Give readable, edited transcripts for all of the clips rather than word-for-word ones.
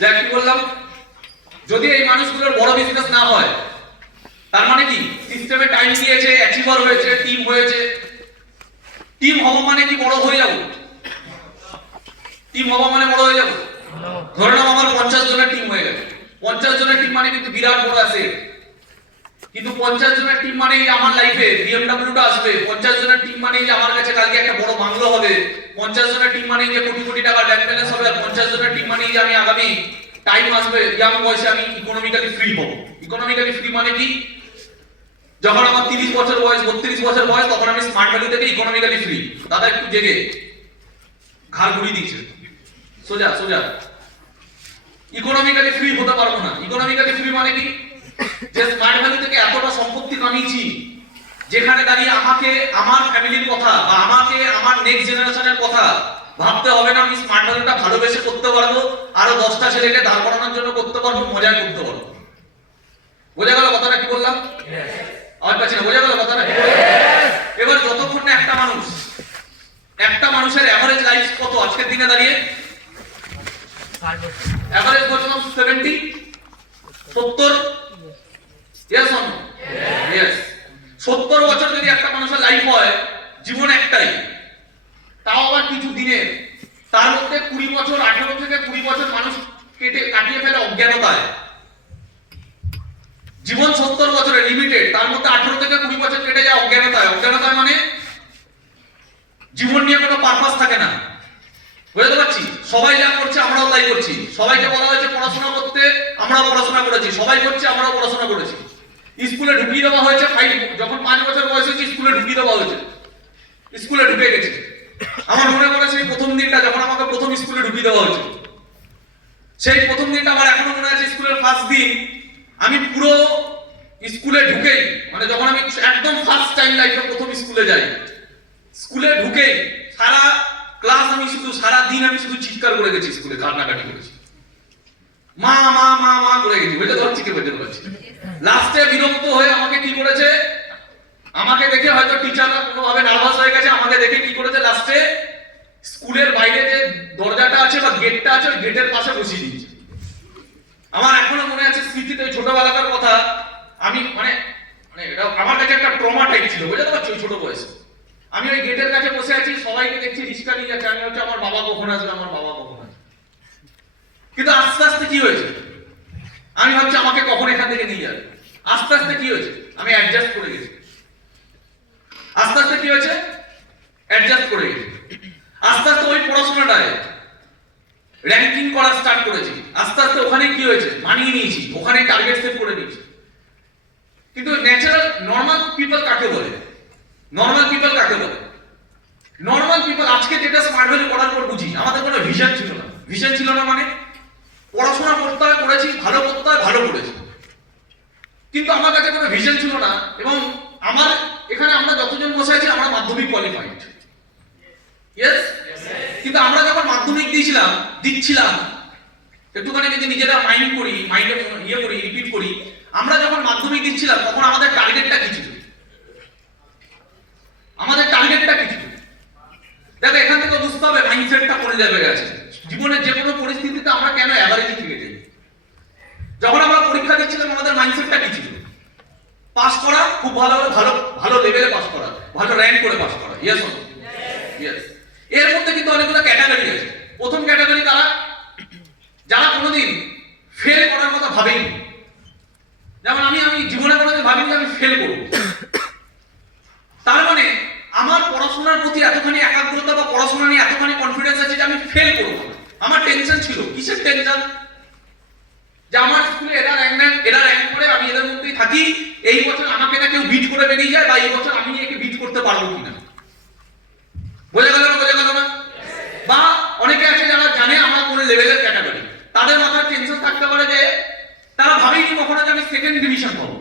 যা কি বললাম, যদি এই মানুষগুলোর বড় বিজনেস না হয়, তার মানে কি সিস্টেমে টাইম দিয়েছে, অ্যাচিভার হয়েছে, টিম হয়েছে। টিম হওয়া মানে কি বড় হয়ে যাব? টিম হওয়া মানে বড় হয়ে যাব? ধরে নাও আমার 50 জনের টিম হয়ে গেল। 50 জনের টিম মানে কিন্তু বিরাট বড় আছে, কিন্তু 50 জনের টিম মানে আমার লাইফে বিএমডব্লিউটা আসবে। 50 জনের টিম মানে যে আমার কাছে কালকে একটা বড় বাংলো হবে। 50 জনের টিম মানে যে কোটি কোটি টাকা ব্যাংক ব্যালেন্স হবে। 50 জনের টিম মানে যে আমি আগামী টাইম আসবে ইয়াং বয়সে আমি ইকোনমিক্যালি ফ্রি হব। ইকোনমিক্যালি ফ্রি মানে কি? যখন আমার 30 বছর বয়স, 32 বছর বয়স, তখন আমি স্মার্ট ভ্যালু থেকে ইকোনমিক্যালি ফ্রি। দাদা একটু জেগে ঘাড় ঘুরিয়ে দিচ্ছে, সোজা সোজা। ইকোনমিক্যালি ফ্রি হতে পারবো না। ইকোনমিক্যালি ফ্রি মানে কি? যে স্মার্ট ভ্যালু থেকে এতটা সম্পত্তি কামিয়েছি, যেখানে দাঁড়িয়ে আমাকে আমার ফ্যামিলির কথা বা আমাকে আমার নেক্সট জেনারেশনের কথা ভাবতে হবে না। আমি স্মার্ট ভ্যালুটা ভালোবেসে করতে পারবো, আরো 10টা ছেলেকে দাঁড় করানোর জন্য করতে পারবো, মজা করতে পারবো। বোঝা গেল কথাটা কি বললাম? আমার কাছে না, বোঝা গেল কথাটা কি বললাম? এবার যতক্ষণ না একটা মানুষের এভারেজ লাইফ কত আজকের দিনে দাঁড়িয়ে? এভারেজ কত? 70, 70। Yes or no? ইয়েস। 70 বছর যদি একটা মানুষের লাইফ হয়, জীবন একটাই, তাও আবার কিছু দিনের, তার মধ্যে 20 বছর, 18 থেকে 20 বছর মানুষ কাটিয়ে ফেলে অজ্ঞানতায়। জীবন 70 বছরের লিমিটেড, তার মধ্যে 18 থেকে 20 বছর কেটে যায় অজ্ঞানতায়। অজ্ঞানতায় মানে জীবন নিয়ে কোনো পারপাস থাকে না। বুঝতে পারছি? সবাই যা করছে আমরাও তাই করছি। সবাইকে বলা হয়েছে পড়াশোনা করতে, আমরাও পড়াশোনা করেছি। সবাই করছে, আমরাও পড়াশোনা করেছি। স্কুলে ঢুকিয়ে দেওয়া হয়েছে, যখন 5 বছর বয়স হয়েছে স্কুলে ঢুকিয়ে দেওয়া হয়েছে, স্কুলে ঢুকে গেছে। আমার মনে পড়ে সেই প্রথম দিনটা যখন আমাকে প্রথম স্কুলে ঢুকিয়ে দেওয়া হয়েছে। সেই প্রথম দিনটা আমার এখনো মনে আছে। স্কুলের ফার্স্ট দিন আমি পুরো স্কুলে ঢুকেই, মানে যখন আমি একদম ফার্স্ট টাইম লাইফে প্রথম স্কুলে যাই, স্কুলে ঢুকেই সারা ক্লাস আমি শুধু, সারা দিন আমি শুধু চিৎকার করে গেছি, স্কুলে কান্নাকাটি করেছি, মা মা মা মা করে গেছি। বুঝতে পারছি কি বুঝতে পারছি? লাস্টে বিরক্ত হয়ে আমাকে কি করেছে, আমাকে দেখে হয়তো টিচাররা কোনোভাবে নার্ভাস হয়ে গেছে, আমাকে দেখে কি করেছে, লাস্টে স্কুলের বাইরে যে দরজাটা আছে বা গেটটা আছে, ওই গেটের পাশে বসিয়ে দিয়েছে। আমার এখনো মনে আছে স্মৃতিতে ওই ছোটবেলাকার কথা। আমি মানে মানে এটা আমার কাছে একটা ট্রমা টাইপ ছিল, বুঝতে পারছো? ছোট বয়সে আমি ওই গেটের কাছে বসে আছি, সবাইকে দেখছি রিক্সা নিয়ে যাচ্ছে। আমি হচ্ছে আমার বাবা কখন আসবে, আমার বাবা কখন আসবে। কিন্তু আস্তে আস্তে কি হয়েছে, আমি ভাবছি আমাকে কখন এখান থেকে নিয়ে যাবে। আস্তে আস্তে কি হয়েছে, আমি অ্যাডজাস্ট করে গেছি। আস্তে আস্তে কি হয়েছে, অ্যাডজাস্ট করে গেছি। আস্তে আস্তে ওই পড়াশোনাটায় র্যাঙ্কিং করা স্টার্ট করেছি। আস্তে আস্তে ওখানে কি হয়েছে, মানিয়ে নিয়েছি, ওখানে টার্গেট সেট করে নিয়েছি। কিন্তু ন্যাচারাল নরমাল পিপল কাকে বলে? নরমাল পিপল কাকে বলে? নরমাল পিপল আজকে যেটা স্মার্ট ভ্যালু করার পর বুঝি, আমাদের কোনো ভিশন ছিল না। ভিশন ছিল না মানে পড়াশোনা করতে হয়, করেছি, ভালো করতে হয়, ভালো করেছি, কিন্তু আমার কাছে কোনো ভিশন ছিল না। এবং আমার এখানে আমরা যতজন বসে আছি আমরা মাধ্যমিক কোয়ালিফাইড, ইয়েস। কিন্তু আমরা যখন মাধ্যমিক দিচ্ছিলাম, একটুখানি যদি নিজেরা মাইন্ড করি, মাইন্ডে ইয়ে করি, রিপিট করি, আমরা যখন মাধ্যমিক দিচ্ছিলাম তখন আমাদের টার্গেটটা কি ছিল? আমাদের টার্গেটটা কি ছিল? দেখো এখান থেকে বুঝতে হবে মাইন্ডসেটটা কোন জায়গায় আছে। জীবনের যে কোনো পরিস্থিতিতে আমরা কেন অ্যাভারেজে থেকে যাই? যখন আমরা পরীক্ষা দিচ্ছিলাম আমাদের মাইন্ডসেটটা কি ছিল? পাস করা, খুব ভালো ভালো ভালো লেভেলে পাস করা, ভালো র্যাঙ্ক করে পাস করা, ইয়েস অর নো? ইয়েস। এর মধ্যে কিন্তু অনেকগুলো ক্যাটাগরি আছে। প্রথম ক্যাটাগরি তারা যারা কোনোদিন ফেল করার কথা ভাবেনি। যেমন আমি জীবনে কোনোদিন ভাবিনি আমি ফেল করব। তার মানে আমার পড়াশোনার প্রতি এতখানি একাগ্রতা বা পড়াশোনা নিয়ে এতখানি কনফিডেন্স আছে যে আমি ফেল করব না। আমার টেনশন ছিল, কিসের টেনশন? যে আমার স্কুলে এরা র্যাঙ্ক করে, আমি এদের মধ্যেই থাকি, এই বছর আমাকে না কেউ বিট করে বেরিয়ে যায়, বা এই বছর আমি একে বিট করতে পারবো কিনা। বোঝা গেল না? বোঝা গেল না? বা অনেকে আছে যারা জানে আমার কোন লেভেলের ক্যাটাগরি, তাদের মাথার টেনশন থাকতে পারে যে তারা ভাবেনি কখনো যে আমি সেকেন্ড ডিভিশন পাবো,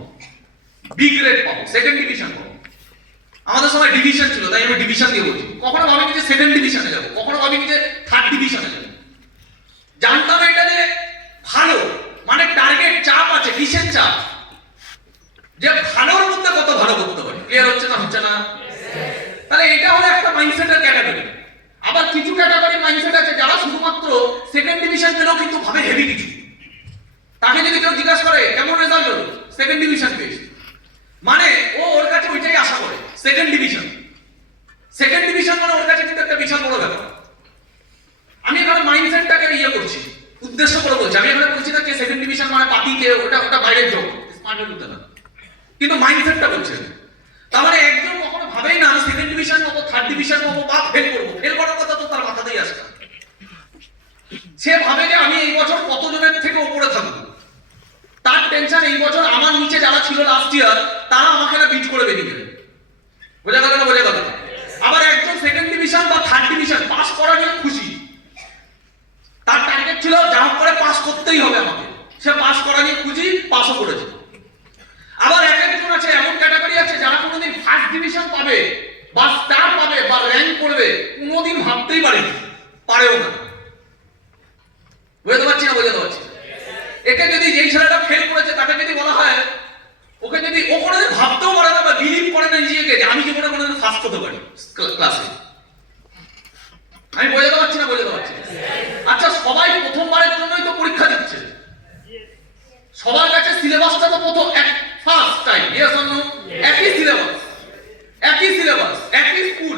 বি গ্রেড পাবো, সেকেন্ড ডিভিশন পাবো। আমাদের সময় ডিভিশন ছিল, তাই আমি ডিভিশন দিয়ে বলছি। কখনো ভাবিনি যে সেকেন্ড ডিভিশনে যাবো, কখনো ভাবিনি যে থার্ড ডিভিশনে যাবো। জানতাম এটা যে ভালো মানে টার্গেট, চাপ আছে। কিসের চাপ? যে ভালোর মধ্যে কত ভালো করতে পারি। ক্লিয়ার হচ্ছে না? হচ্ছে না? তাহলে এটা হলো একটা মাইন্ডসেটের ক্যাটাগরি। আবার কিছু ক্যাটাগরি মাইন্ডসেট আছে যারা শুধুমাত্র সেকেন্ড ডিভিশন ডিভিশন পেলেও কিন্তু ভাবে হেভি কিছু। তাকে যদি কেউ জিজ্ঞাসা করে কেমন রেজাল্ট হলো, সেকেন্ড ডিভিশন পেয়েছে, মানে ও ওর কাছে ওইটাই আশা করে, সেকেন্ড ডিভিশন। সেকেন্ড ডিভিশন মানে ওর কাছে কিন্তু একটা বিশাল বড় ব্যাপার। আমি এখানে মাইন্ডসেটটাকে ইয়ে করছি, উদ্দেশ্য করে বলছি। আমি এখানে বলছি না যে সেকেন্ড ডিভিশন মানে পাতি কে, ওটা ওটা বাইরের জগৎ, স্মার্ট হতে না, কিন্তু মাইন্ডসেটটা বলছে। তার মানে একজন কখনো ভাবেই না আমি সেকেন্ড ডিভিশন পাবো, থার্ড ডিভিশন পাবো বা ফেল করবো। ফেল করার কথা তো তার মাথাতেই আসে না। সে ভাবে যে আমি এই বছর কতজনের থেকে উপরে থাকবো। তার টেনশন এই বছর আমার নিচে যারা ছিল লাস্ট ইয়ার তারা আমাকে না বিট করে বেরিয়ে যাবে। বোঝা গেল না? বোঝা গেল না? আবার একজন সেকেন্ড ডিভিশন বা থার্ড ডিভিশন পাস করা নিয়ে খুশি, তার টার্গেট ছিল যা হোক করে পাস করতেই হবে আমাকে, সে পাস করা নিয়ে খুশি, পাসও করেছে। আবার এক একজন আছে, এমন ক্যাটাগরি আছে যারা কোনোদিন ফার্স্ট ডিভিশন পাবে বা স্টার পাবে বা র্যাঙ্ক করবে কোনোদিন ভাবতেই পারেনি, পারেও না। বুঝতে পারছি না? বোঝাতে পারছি। একে যদি যেই ছেলেটা ফেল করেছে তাকে যদি বলা হয়, ওকে যদি ও কোনোদিন ভাবতেও পারে না বা বিলিভ করে না নিজেকে যে আমি জীবনে কোনোদিন ফার্স্ট হতে পারি ক্লাসে। আমি বোঝাতে পারছি না? বোঝাতে পারছি। আচ্ছা, সবাই প্রথমবারের জন্যই তো পরীক্ষা দিচ্ছে, সবার কাছে সিলেবাসটা তো প্রথম first time, yes or no? একই সিলেবাস, একই সিলেবাস, একই স্কুল।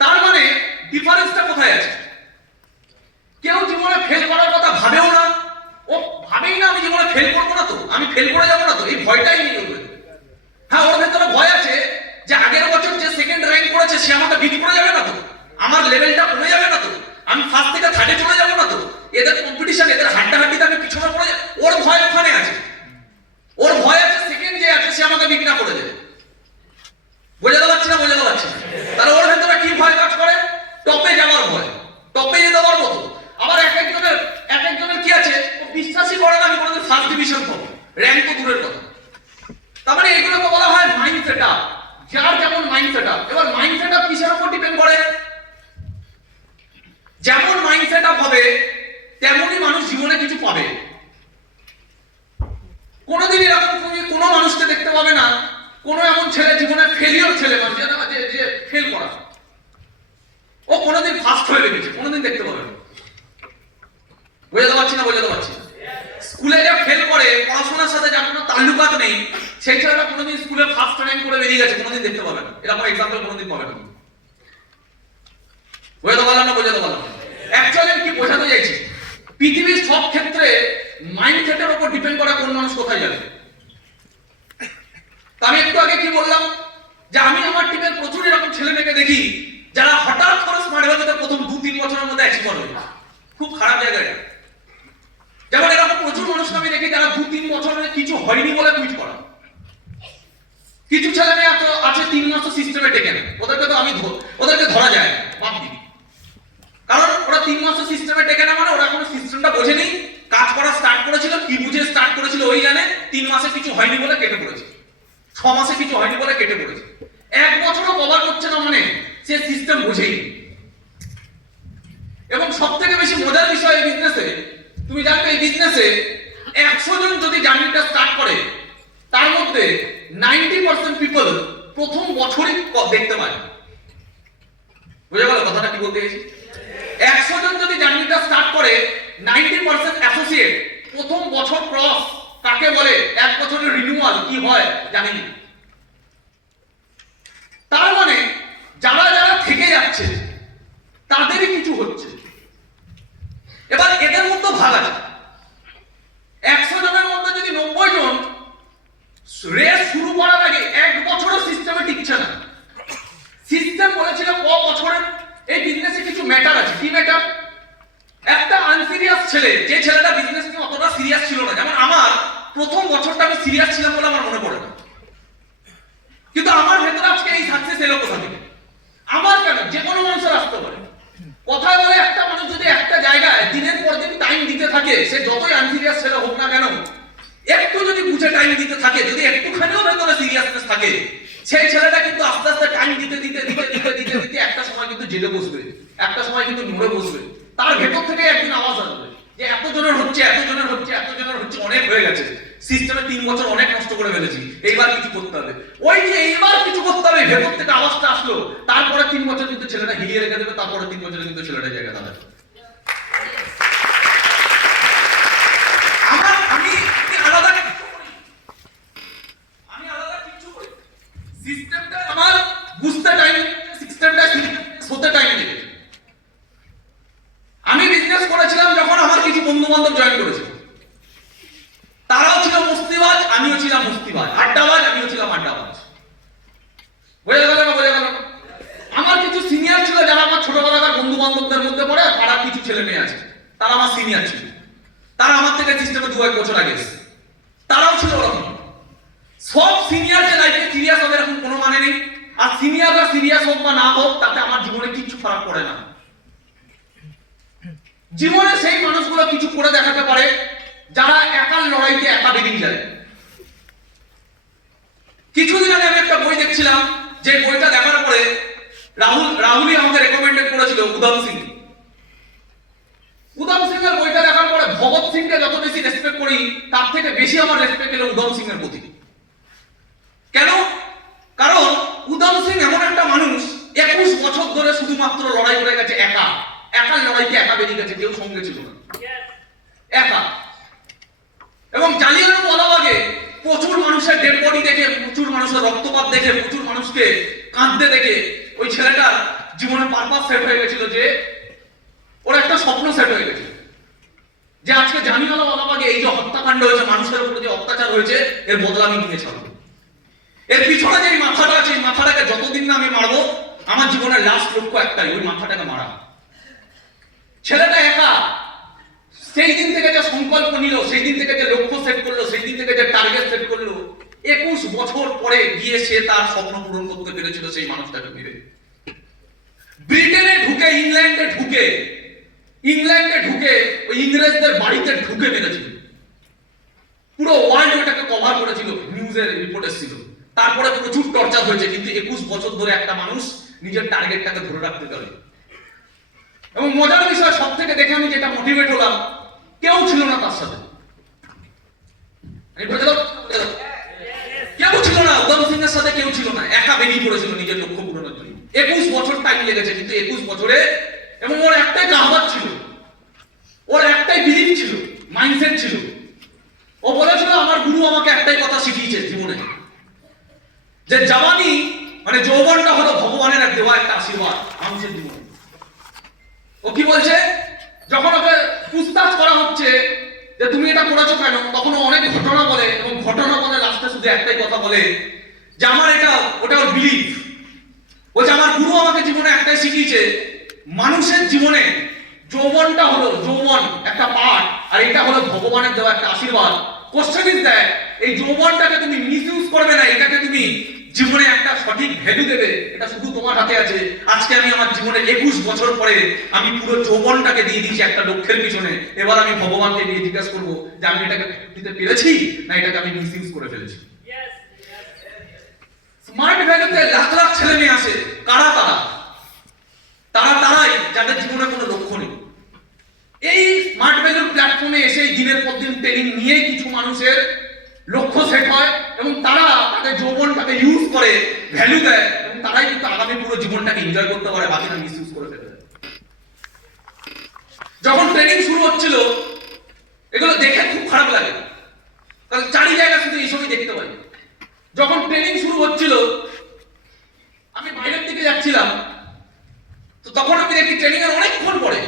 তার মানে ডিফারেন্সটা কোথায় আছে? কেউ জীবনে ফেল করার কথা ভাবেও না, ও ভাবেই না আমি জীবনে ফেল করবো না তো, আমি ফেল করে যাবো না তো, এই ভয়টাই নেই ওর। হ্যাঁ, ওর ভেতরে ভয় আছে যে আগের বছর যে সেকেন্ড র্যাঙ্ক করেছে সে আমাকে বিট করে যাবে না তো, আমার লেভেলটা কমে যাবে না তো, আমি ফার্স্ট থেকে থার্ডে চলে যাবো না তো, এদের কম্পিটিশন, এদের হাড্ডাহাড্ডিতে আমি পিছনে পড়ে যাব। ওর ভয় ওখানে আছে। ওর ভয় আছে সেকেন্ড যে আছে সে আমাকে বিট না করে দেবে। বোঝাতে পারছি না? বোঝাতে পারছি না? তাহলে ওর ভেতরে কি ভয় কাজ করে? টপে যাওয়ার ভয়, টপে যেতে পারবো তো। আবার এক একজনের কি আছে, ও বিশ্বাসই করে না আমি কোনোদিন ফার্স্ট ডিভিশন পাবো, র্যাঙ্ক তো দূরের কথা। তার মানে এগুলোকে বলা হয় মাইন্ড সেট আপ। যার যেমন মাইন্ড সেট আপ। এবার মাইন্ড সেট আপ কিসের উপর ডিপেন্ড করে? যেমন মাইন্ড সেট আপ হবে তেমনই মানুষ জীবনে কিছু পাবে। কোনোদিন এরকম তুমি কোনো মানুষকে দেখতে পাবে না, কোনো এমন ছেলে জীবনে ফেলিওর ছেলে মানুষ যে ফেল করা, ও কোনোদিন ফার্স্ট হয়ে গেছে, কোনোদিন দেখতে পাবে না। বোঝাতে পারছি না? বোঝাতে পারছি না? স্কুলে যা ফেল করে, পড়াশোনার সাথে যার কোনো তাল্লুকাত নেই, সেই ছেলেটা কোনোদিন স্কুলে ফার্স্ট র্যাঙ্ক করে বেরিয়ে গেছে, কোনোদিন দেখতে পাবে না। এরকম এক্সাম্পল কোনোদিন পাবে না। বোঝাতে পারলাম না? বোঝাতে পারলাম না? অ্যাকচুয়ালি আমি কি বোঝাতে চাইছি, পৃথিবীর সব ক্ষেত্রে মাইন্ডসেটের উপর ডিপেন্ড করে কোন মানুষ কোথায় যাবে। তো আমি একটু আগে কি বললাম যে আমি আমার টিমের প্রচুর এরকম ছেলে মেয়েকে দেখি যারা হঠাৎ করে স্মার্ট ভ্যালুতে প্রথম 2-3 বছরের মধ্যে অ্যাচিভ হবে। খুব খারাপ জায়গায়। যেমন এরকম প্রচুর মানুষকে আমি দেখি যারা 2-3 বছরে কিছু হয়নি বলে টুইট করা। কিছু ছেলে মেয়ে আছে 3 মাস সিস্টেমে টেকে না, ওদেরকে তো আমি ওদেরকে ধরা যায় বাদ দিই, কারণ ওরা 3 মাস সিস্টেমে টেকে না, মানে ওরা কোনো সিস্টেমটা বোঝেনি, কাজ করা স্টার্ট করেছিল, কি বুঝে স্টার্ট করেছিল ওই জানে, 3 মাসে কিছু হয়নি বলে কেটে পড়েছে, 6 মাসে কিছু হয়নি বলে কেটে পড়েছে, 1 বছরও কভার করছে না, মানে সে সিস্টেম বোঝেই। এবং সবথেকে বেশি মজার বিষয় এই বিজনেসে, তুমি জানবে এই বিজনেসে 100 জন যদি জার্নিটা স্টার্ট করে তার মধ্যে 90% পিপল প্রথম বছরই দেখতে পায়। বুঝে গেল কথাটা কি বলতে গেছি? 100 জন যদি জার্নিটা স্টার্ট করে 90% অ্যাসোসিয়েট প্রথম বছর ক্রস কাকে বলে, 1 বছরের রিনিউয়াল কি হয় জানেন। তার মানে যারা যারা থেকে যাচ্ছে তাদেরই কিছু হচ্ছে। এবার এদের মধ্যে ভাগ আছে, 100 জনের মধ্যে যদি 90 জন রেস শুরু করার আগে 1 বছরও সিস্টেমে টিকছে না। সিস্টেম বলেছিল বছরের এই বিজনেসে কিছু ম্যাটার আছে। কি ম্যাটার? একটা আনসিরিয়াস ছেলে, যে ছেলেটা বিজনেস নিয়ে অতটা সিরিয়াস ছিল না, যেমন আমার প্রথম বছরটা আমি সিরিয়াস ছিলাম বলে আমার মনে পড়ে না, কিন্তু আমার ভেতরে আজকে এই সাকসেস এলো কোথা থেকে? আমার কেন, যে কোনো মানুষের আসতে পারে। কথায় বলে একটা মানুষ যদি একটা জায়গায় দিনের পর দিন টাইম দিতে থাকে, সে যতই আনসিরিয়াস ছেলে হোক না কেন, একটু যদি বুঝে টাইম দিতে থাকে, যদি একটুখানিও ভেতরে সিরিয়াসনেস থাকে, সেই ছেলেটা কিন্তু আস্তে আস্তে টাইম দিতে দিতে দিতে দিতে দিতে দিতে একটা সময় কিন্তু জেলে বসবে, একটা সময় কিন্তু নড়ে বসবে। তার ভেতর থেকে একদিন আওয়াজ আসবে যে এত জনের হচ্ছে, এত জনের হচ্ছে, এত জনের হচ্ছে, অনেক হয়ে গেছে, সিস্টেমে 3 বছর অনেক নষ্ট করে ফেলেছি, এইবার কিছু করতে হবে। ওই যে এইবার কিছু করতে হবে ভেতর থেকে আওয়াজটা আসলো, তারপরে 3 বছর কিন্তু ছেলেটা হিলিয়ে রেখে দেবে, তারপরে 3 বছরে কিন্তু ছেলেটা জায়গা দাঁড়াবে। ছেলে মেয়ে আছে, তারা আমার সিনিয়র ছিল, তারা আমার থেকে সিস্টেমে 2-1 বছর আগে এসেছে, তারাও ছিল ওরকম। সব সিনিয়র যে লাইফে সিরিয়াস হবে এরকম কোনো মানে নেই। আর সিনিয়ররা সিরিয়াস হোক বা না হোক তাতে আমার জীবনে কিচ্ছু ফারাক পড়ে না। জীবনে সেই মানুষগুলো কিছু করে দেখাতে পারে যারা একার লড়াইতে একা বেরিয়ে যায়। কিছুদিন আগে আমি একটা বই দেখছিলাম, যে বইটা দেখার পরে রাহুলই আমাকে রেকমেন্ডেড করেছিল উধম সিং। উধম সিং এর বইটা দেখার পরে ভগৎ সিংকে যত বেশি রেসপেক্ট করি তার থেকে বেশি আমার রেসপেক্ট এলো উধম সিং এর প্রতি। কেন? কারণ উধম সিং এমন একটা মানুষ 21 বছর ধরে শুধুমাত্র লড়াই করে গেছে, একার লড়াইতে একা বেরিয়ে গেছে, কেউ সঙ্গে ছিল না, একা। এবং জালিয়ানওয়ালাবাগে প্রচুর মানুষের ডেড বডি দেখে, প্রচুর মানুষের রক্তপাত দেখে, প্রচুর মানুষকে কাঁদতে দেখে ওই ছেলেটার জীবনে পারপাস সেট হয়ে গেছিল, যে ওর একটা স্বপ্ন সেট হয়ে গেছিল যে আজকে জালিয়ানওয়ালাবাগে এই যে হত্যাকাণ্ড হয়েছে, মানুষের উপরে যে অত্যাচার হয়েছে, এর বদলা আমি নিয়ে ছাড়বো। এর পিছনে যে মাথাটা আছে, এই মাথাটাকে যতদিন না আমি মারবো, আমার জীবনের লাস্ট লক্ষ্য একটাই, ওই মাথাটাকে মারা। ছেলেটা একা সেই দিন থেকে যে সংকল্প নিল, সেই দিন থেকে যে লক্ষ্য সেট করলো, সেই দিন থেকে যে টার্গেট সেট করলো, 21 বছর পরে গিয়ে সে তার স্বপ্ন পূরণ করতে পেরেছিল। সেই মানুষটাকে মেরে ব্রিটেনে ঢুকে, ইংল্যান্ডে ঢুকে ওই ইংরেজদের বাড়িতে ঢুকে মেরেছিল। পুরো ওয়ার্ল্ড ওটাকে কভার করেছিল, নিউজের রিপোর্ট এসেছিল। তারপরে প্রচুর টর্চার হয়েছে, কিন্তু 21 বছর ধরে একটা মানুষ নিজের টার্গেটটাকে ধরে রাখতে পারে। এবং মজার বিষয়, সব থেকে দেখে আমি যেটা মোটিভেট হলাম, কেউ ছিল না তার সাথে, কেউ ছিল না, উধম সিং এর সাথে কেউ ছিল না, একা বেরিয়ে পড়েছিল নিজের লক্ষ্য পূরণের জন্য। 21 বছর টাইম লেগেছে, কিন্তু 21 বছরে, এবং ওর একটাই কাহাবাত ছিল, ওর একটাই বিলিফ ছিল, মাইন্ডসেট ছিল। ও বলেছিল, আমার গুরু আমাকে একটাই কথা শিখিয়েছে জীবনে, যে জওয়ানি মানে যৌবনটা হলো ভগবানের এক দেওয়া একটা আশীর্বাদ মানুষের জীবনে। ও কি বলছে, যখন ওকে পুছতাছ করা হচ্ছে যে তুমি এটা করেছো কেন, তখন অনেক ঘটনা বলে, এবং ঘটনা বলে লাস্টে শুধু একটাই কথা বলে, যে আমার ওটা ওর বিলিফ। বলছে আমার গুরু আমাকে জীবনে একটাই শিখিয়েছে, মানুষের জীবনে যৌবনটা হলো একটা পার্ট, আর এটা হলো ভগবানের দেওয়া একটা আশীর্বাদ। কোশ্চেন ইজ দ্যাট এই যৌবনটাকে তুমি মিসইউজ করবে না, এটাকে তুমি জীবনে একটা সঠিক ভ্যালু দেবে, এটা শুধু তোমার হাতে আছে। আজকে আমি আমার জীবনের 21 বছর পরে আমি পুরো যৌবনটাকে দিয়ে দিয়েছি একটা লক্ষ্যের পিছনে। এবার আমি ভগবানকে গিয়ে জিজ্ঞাসা করবো যে আমি এটাকে দিতে পেরেছি না এটাকে আমি মিসইউজ করে ফেলেছি। স্মার্ট ভ্যালুতে লাখ লাখ ছেলে মেয়ে আসে, কারা তারাই যাদের জীবনে কোনো লক্ষ্য নেই। এই স্মার্ট ভ্যালুর প্ল্যাটফর্মে এসে দিনের পর দিন ট্রেনিং নিয়ে কিছু মানুষের লক্ষ্য সেট হয়, এবং তারা তাদের যৌবনটাকে ইউজ করে, ভ্যালু দেয়, এবং তারাই কিন্তু আগামী পুরো জীবনটাকে এনজয় করতে পারে, বাকিটা মিসইউজ করে ফেলে। যখন ট্রেনিং শুরু হচ্ছিল, এগুলো দেখে খুব খারাপ লাগে, কারণ চারি জায়গা শুধু এইসবই দেখতে পাই। যখন ট্রেনিং শুরু হচ্ছিল, আমি বাইরের দিকে যাচ্ছিলাম, তো তখন আমি দেখি ট্রেনিং এর অনেকক্ষণ পরে,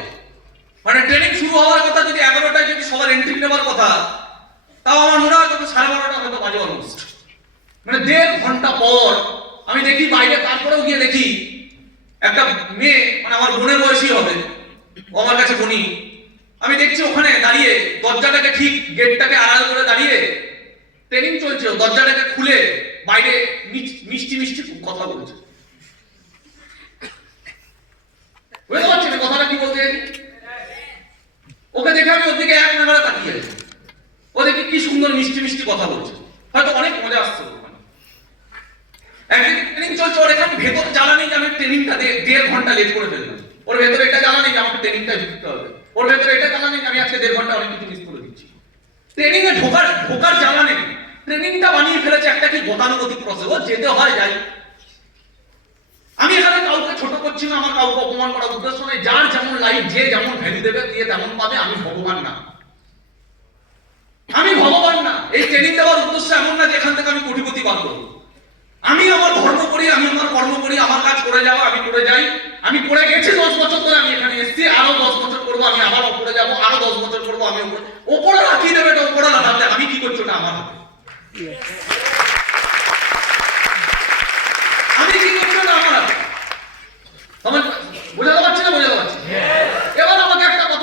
মানে ট্রেনিং শুরু হওয়ার কথা যদি 11টায় যদি সবার এন্ট্রি নেওয়ার কথা, তাও আমার মনে হয় তখন 12:30 হয়তো বাজে অলমোস্ট, মানে 1.5 ঘন্টা পর আমি দেখি বাইরে। তারপরেও গিয়ে দেখি একটা মেয়ে, মানে আমার বোনের বয়সী হবে, ও আমার কাছে বনি, আমি দেখছি ওখানে দাঁড়িয়ে দরজাটাকে ঠিক গেটটাকে আড়াল করে দাঁড়িয়ে ট্রেনিং চলছে, দরজাটাকে খুলে বাইরে মিষ্টি কথা বলছে। বুঝতে পারছেন কথাটা কি বলতে? ওকে দেখে আমি ওর দিকে এক নাগারে তাকিয়ে আছি, ও দেখি কি সুন্দর মিষ্টি কথা বলছে, হয়তো অনেক মজা আসছে। একদিকে ট্রেনিং চলছে, ওর এখানে ভেতর জ্বালা নেই যে আমি ট্রেনিংটা 1.5 ঘন্টা লেট করে ফেললাম, ওর ভেতরে এটা জ্বালা নেই যে আমাকে ট্রেনিংটা ঢুকতে হবে, ওর ভেতরে এটা জ্বালা নেই যে আমি আজকে 1.5 ঘন্টা অনেক কিছু মিস করে দিচ্ছি। ট্রেনিং এ ঢোকার জ্বালা নেই, ট্রেনিংটা বানিয়ে ফেলেছে একটা কি গতানুগতিক প্রসেস, ও যেতে হয় যাই। আমি এখানে কাউকে ছোট করছি না, আমার কাউকে অপমান করার উদ্দেশ্য নেই, যার যেমন লাইফ, যে যেমন ভ্যালু দেবে দিয়ে তেমন পাবে। আমি ভগবান না, এই ট্রেনিং দেওয়ার উদ্দেশ্য এমন না যে এখান থেকে আমি কোটিপতি বার করবো। আমি আমার ধর্ম করি, আমি আমার কর্ম করি, আমার কাজ করে যাওয়া, আমি করে যাই। আমি করে গেছি 10 বছর ধরে, আমি এখানে এসেছি, আরো 10 বছর করবো, আমি আবার ওপরে যাবো, আরো 10 বছর করবো, আমি ওপরে রাখিয়ে দেবে, এটা ওপরে রাখাতে আমি কি করছি ওটা আমার হাতে। আমি কি করছি ওটা আমার হাতে। বোঝাতে পারছি না? এবার আমাকে একটা কথা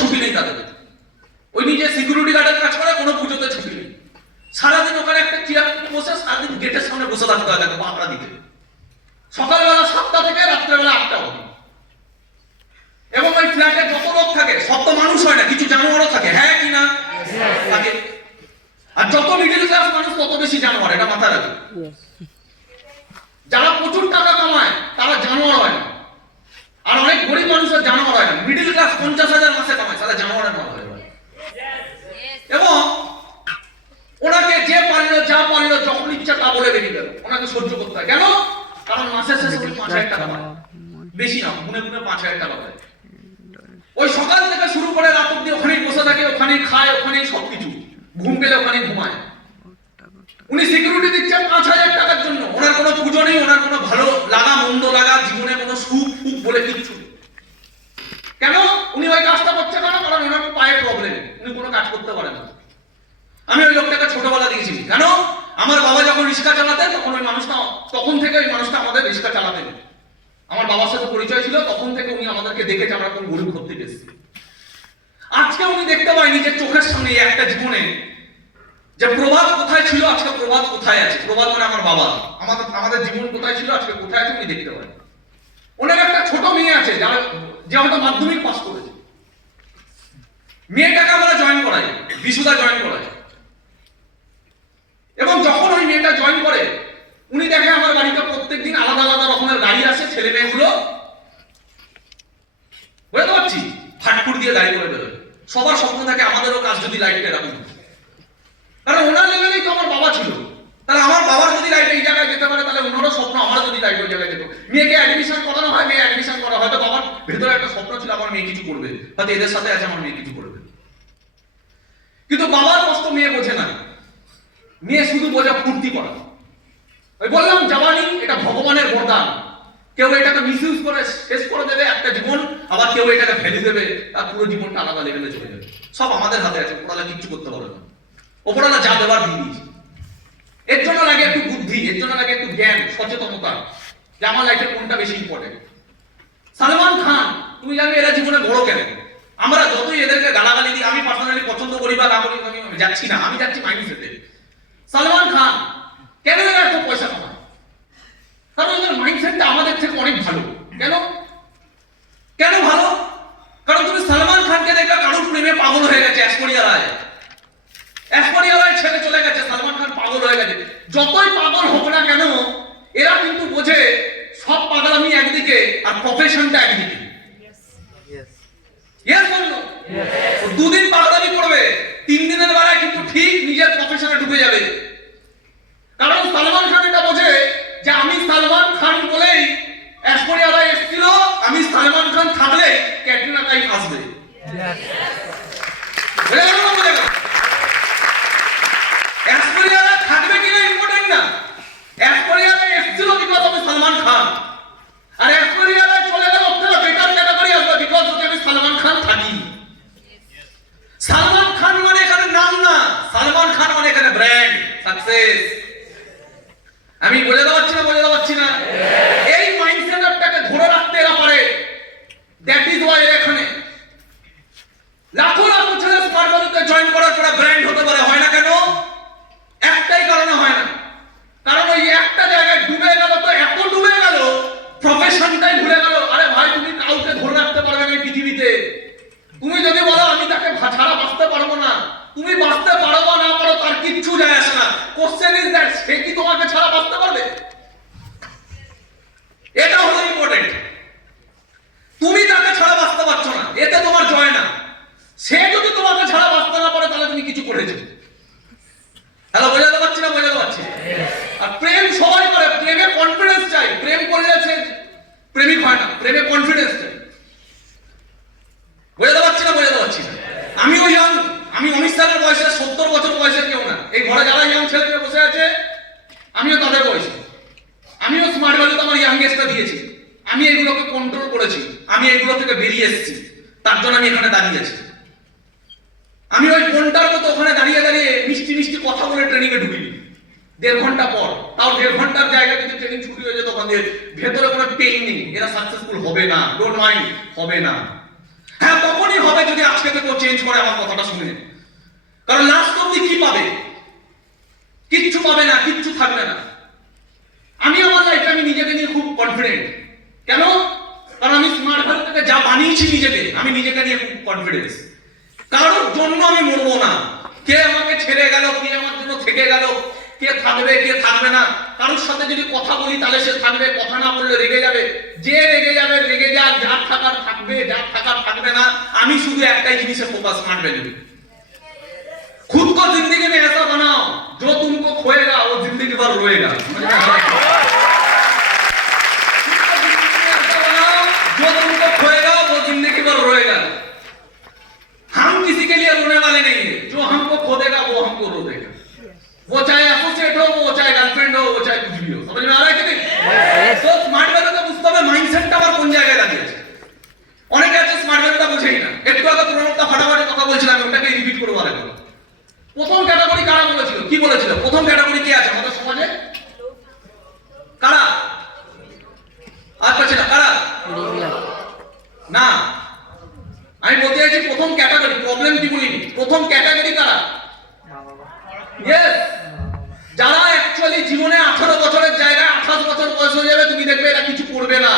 ছুটি নেই তাদের। ওই নিজে সিকিউরিটি গার্ডের কাজ করে, কোনো পুজোতে ছুটি নেই। সারাদিন ওখানে একটা চেয়ার বসে সারাদিন গেটের সামনে বসে থাকতে হয় তাকে পাহারা দিতে, সকালবেলা 7টা থেকে রাত্রেবেলা 8টা অবধি। এবং ওই ফ্ল্যাটে যত লোক থাকে সব তো মানুষ হয় না, কিছু জানোয়ারও থাকে, হ্যাঁ কি না থাকে। আর যত মিডল ক্লাস মানুষ তত বেশি জানোয়ার, এটা মাথায় রাখবে। যারা প্রচুর টাকা কামায় তারা জানোয়ার হয় না, আর অনেক গরিব মানুষের জানোয়ার হয় না। মিডল ক্লাস 50,000 মাসে কামায়, তারা জানোয়ারের মতো হয়। এবং ওনাকে যে পারিল যা পারিল যখন ইচ্ছা তা বলে বেরিয়ে গেল, ওনাকে সহ্য করতে হয়। কেন? কারণ মাসের শেষে উনি 5,000 টাকা পায়, বেশি না, গুনে গুনে 5,000 টাকা পায়। ওই সকাল থেকে শুরু করে রাত অব্দি ওখানেই বসে থাকে, ওখানেই খায়, ওখানেই সবকিছু, ঘুম পেলে ওখানেই ঘুমায়। উনি সিকিউরিটি দিচ্ছেন 5,000 টাকার জন্য। ওনার কোনো পুজো নেই, ওনার কোনো ভালো লাগা মন্দ লাগা, জীবনে কোনো সুখ ফুক বলে কিচ্ছু নেই। কেন উনি ওই কাজটা করছে? কেন? কারণ ওনার পায়ে প্রবলেম, উনি কোনো কাজ করতে পারেন না। আমি ওই লোকটাকে ছোটবেলা দিয়েছি। কেন? আমার বাবা যখন রিক্সা চালাতেন তখন ওই মানুষটা, তখন থেকে ওই মানুষটা আমাদের রিক্সা চালাতেন। আমার বাবার সাথে পরিচয় ছিল, তখন থেকে উনি আমাদেরকে দেখেছে আমরা কোন গরিব করতে গেছি। আজকে উনি দেখতে পায় নিজের চোখের সামনে একটা জীবনে যে প্রভাত কোথায় ছিল, আজকে প্রভাত কোথায় আছে। প্রভাত মানে আমার বাবা, আমাদের জীবন কোথায় ছিল, আজকে কোথায় আছে উনি দেখতে পায়। ওনার একটা ছোট মেয়ে আছে যে হয়তো মাধ্যমিক পাস করেছে। মেয়েটাকে আমরা জয়েন করাই, বিশুদা জয়েন করাই। এবং যখন ওই মেয়েটা জয়েন করে, উনি দেখে আমার বাড়িতে প্রত্যেকদিন আলাদা আলাদা রকমের গাড়ি আসে, ছেলে মেয়েগুলো বুঝতে পারছি ফাটফুট দিয়ে গাড়ি করে বেরোয়। সবার স্বপ্ন থাকে আমাদেরও কাজ যদি লাইটটা এরকম, কারণ ওনার লেভেলেই তো আমার বাবা ছিল। তাহলে আমার বাবার যদি লাইট এই জায়গায় যেতে পারে, তাহলে ওনারও স্বপ্ন আমারও যদি লাইট ওই জায়গায় যেত। মেয়েকে অ্যাডমিশন করানো হয়, মেয়ে অ্যাডমিশন করা, হয়তো বাবার ভেতরে একটা স্বপ্ন ছিল আমার মেয়ে কিছু করবে, হয়তো এদের সাথে আছে আমার মেয়ে কিছু করবে। কিন্তু বাবার কষ্ট মেয়ে বোঝে না, মেয়ে শুধু বোঝে ফুর্তি করা। ওই বললাম জাওয়ানি এটা ভগবানের বরদান। কেউ এটাকে মিসইউজ করে শেষ করে দেবে একটা জীবন, আবার কেউ এটাকে ফেলে দেবে, তার পুরো জীবনটা আলাদা লেভেলে চলে যাবে। সব আমাদের হাতে আছে, ওপরওয়ালা কিচ্ছু করতে পারে না। ওপরওয়ালা যা দেবার দিয়ে দিয়েছে। এর জন্য লাগে একটু বুদ্ধি, এর জন্য লাগে একটু জ্ঞান, সচেতনতা, যে আমার লাইফে কোনটা বেশি ইম্পর্টেন্ট। সালমান খান, তুমি জানো এরা জীবনে বড় কেন? আমরা যতই এদেরকে গালাগালি দিই, আমি পার্সোনালি পছন্দ করি বা না করি, আমি যাচ্ছি না, আমি যাচ্ছি মাইন্ডসেটে। সালমান খান কেন এরা এত পয়সা কামায়? কারণ ওদের মাইন্ডসেটটা আমাদের থেকে অনেক ভালো। কেন কেন ভালো? কারণ তুমি সালমান খানকে দেখবে কারোর প্রেমে পাগল হয়ে গেছে, ঐশ্বরিয়া রায় ছেড়ে চলে গেছে, সালমান খান পাগল হয়ে গেছে। যতই পাগল হোক না কেন, এরা কিন্তু বোঝে সব পাগলামি একদিকে আর প্রফেশনটা একদিকে। দুদিন পাগলামি করবে, 3 দিনের বেলায় কিন্তু ঠিক নিজের প্রফেশনে ঢুকে যাবে। কারণ সালমান খান এটা বোঝে যে আমি সালমান খান বলেই ঐশ্বরিয়া রায় এসেছিল, আমি সালমান খান থাকলে ক্যাটরিনা কাইফ আসবে। ঐশ্বরিয়া রায় থাকবে কিনা ইম্পর্টেন্ট না, ঐশ্বরিয়া রায় এসেছিল বিকজ আমি সালমান খান, আর ঐশ্বরিয়া রায় চলে গেল ওটা বেটার ক্যাটাগরি আসবে বিকজ আমি সালমান খান থাকি। সালমান খান মানে এখানে নাম না, সালমান খান মানে এখানে ব্র্যান্ড, সাকসেস। আমি বলে দেওয়াচ্ছি না এই মাইন্ডসেটটাকে ধরে রাখতে এরা পারে। দ্যাট ইজ ওয়াই এখানে লাখো লাখো ছেলে স্মার্ট ভ্যালুতে জয়েন করার পরে ব্র্যান্ড হতে পারে। হয় না কেন? একটাই কারণে হয় না, কারণ ওই একটা জায়গায় ডুবে গেল, তো এত ডুবে গেল প্রফেশনটাই ভুলে গেল। আরে ভাই, তুমি কাউকে ধরে রাখতে পারবে না এই পৃথিবীতে। তুমি যদি বলো আমি তাকে ছাড়া বাঁচতে পারবো না, তুমি বাঁচতে পারো বা না পারো তার কিচ্ছু যায় আসে না। কোশ্চেন ইজ দ্যাট সে কি তোমাকে ছাড়া বাঁচতে পারবে? এটা হলো ইম্পর্টেন্ট। তুমি তাকে ছাড়া বাঁচতে পারছো না, এতে তোমার জয় না। সে যদি তোমাকে ছাড়া বাঁচতে না পারে তাহলে তুমি কিছু করেছো। হ্যালো, বোঝাতে পারছি না? বোঝাতে পারছি। আর প্রেম সবাই করে, প্রেমে কনফিডেন্স চাই। প্রেম করলে সে প্রেমিক হয় না, প্রেমে কনফিডেন্স চাই। বোঝাতে পারছি না? বোঝাতে পারছি না। আমিও ইয়াং, আমি 19 সালের বয়সে, 70 বছর বয়সের কেউ না। এই ঘরে যারা ইয়াং ছেলে মেয়ে বসে আছে, আমিও তাদের বয়সে। আমিও স্মার্ট ভ্যালুতে আমার ইয়াংগেস্টটা দিয়েছি। আমি এগুলোকে কন্ট্রোল করেছি, আমি এগুলো থেকে বেরিয়ে এসেছি, তার জন্য আমি এখানে দাঁড়িয়ে আছি। আমি ওই ঘন্টার মতো ওখানে দাঁড়িয়ে দাঁড়িয়ে মিষ্টি মিষ্টি কথা বলে ট্রেনিং এ ঢুকিনি। 1.5 ঘন্টা পর, তাও 1.5 ঘন্টার জায়গায় যদি ট্রেনিং ছুটি হয়ে যেত, ওখান দিয়ে ভেতরে কোনো পেইন নেই, এরা সাকসেসফুল হবে না। ডোন্ট মাইন্ড, হবে না। হ্যাঁ তখনই হবে যদি আজকে থেকে চেঞ্জ করে আমার কথাটা শুনে। কারণ লাস্ট অব্দি কি পাবে? কিচ্ছু পাবে না, কিচ্ছু থাকবে না। আমি আমার লাইফে আমি নিজেকে নিয়ে খুব কনফিডেন্ট। কেন? কারণ আমি স্মার্ট ভ্যালুটাকে যা বানিয়েছি নিজেকে, আমি নিজেকে নিয়ে খুব কনফিডেন্স। কারোর জন্য আমি মরবো না। কে আমাকে ছেড়ে গেল, কে আমার জন্য থেকে গেল, কে থাকবে কে থাকবে না, কারোর সাথে যদি কথা বলি তাহলে সে থাকবে, কথা না বললে রেগে যাবে। যে রেগে যাবে রেগে যাক, যার থাকার থাকবে, যার থাকার থাকবে না। আমি শুধু একটাই জিনিসে फोकस स्मार्ट वैल्यू। खुद को जिंदगी में ऐसा बनाओ जो तुमको खोएगा वो जिंदगी भर रोएगा। जो तुमको खोएगा वो जिंदगी भर रोएगा। हम किसी के लिए रोने वाले नहीं है, जो हमको खो देगा वो हमको रो देगा। वो चाहे एसोसिएट हो, वो चाहे गर्लफ्रेंड हो, वो चाहे कुछ भी हो। समझ में आ रहा है कि नहीं? तो स्मार्ट वैल्यूটা বুঝতে হবে মাইন্ডসেটটা আমার কোন জায়গায় দাঁড়িয়ে আছে। অনেকে আছে স্মার্ট ভ্যালুটা বুঝেই না। একটু আগে প্রণবটা ফাটাফাটি কথা বলছিলাম, আমি ওটাকে রিপিট করব আরেকবার। প্রথম ক্যাটাগরি কারা বলেছিল? কি বলেছিল? প্রথম ক্যাটাগরি কে আছে আমাদের সমাজে? কারা? আর পাচ্ছে না কারা? না, আমি বলতে চাইছি প্রথম ক্যাটাগরি, প্রবলেম কি বলিনি, প্রথম ক্যাটাগরি কারা? ইয়েস, যারা অ্যাকচুয়ালি জীবনে 18 বছরের জায়গায় 28 বছর বয়স হয়ে যাবে, তুমি দেখবে এটা কিছু করবে না।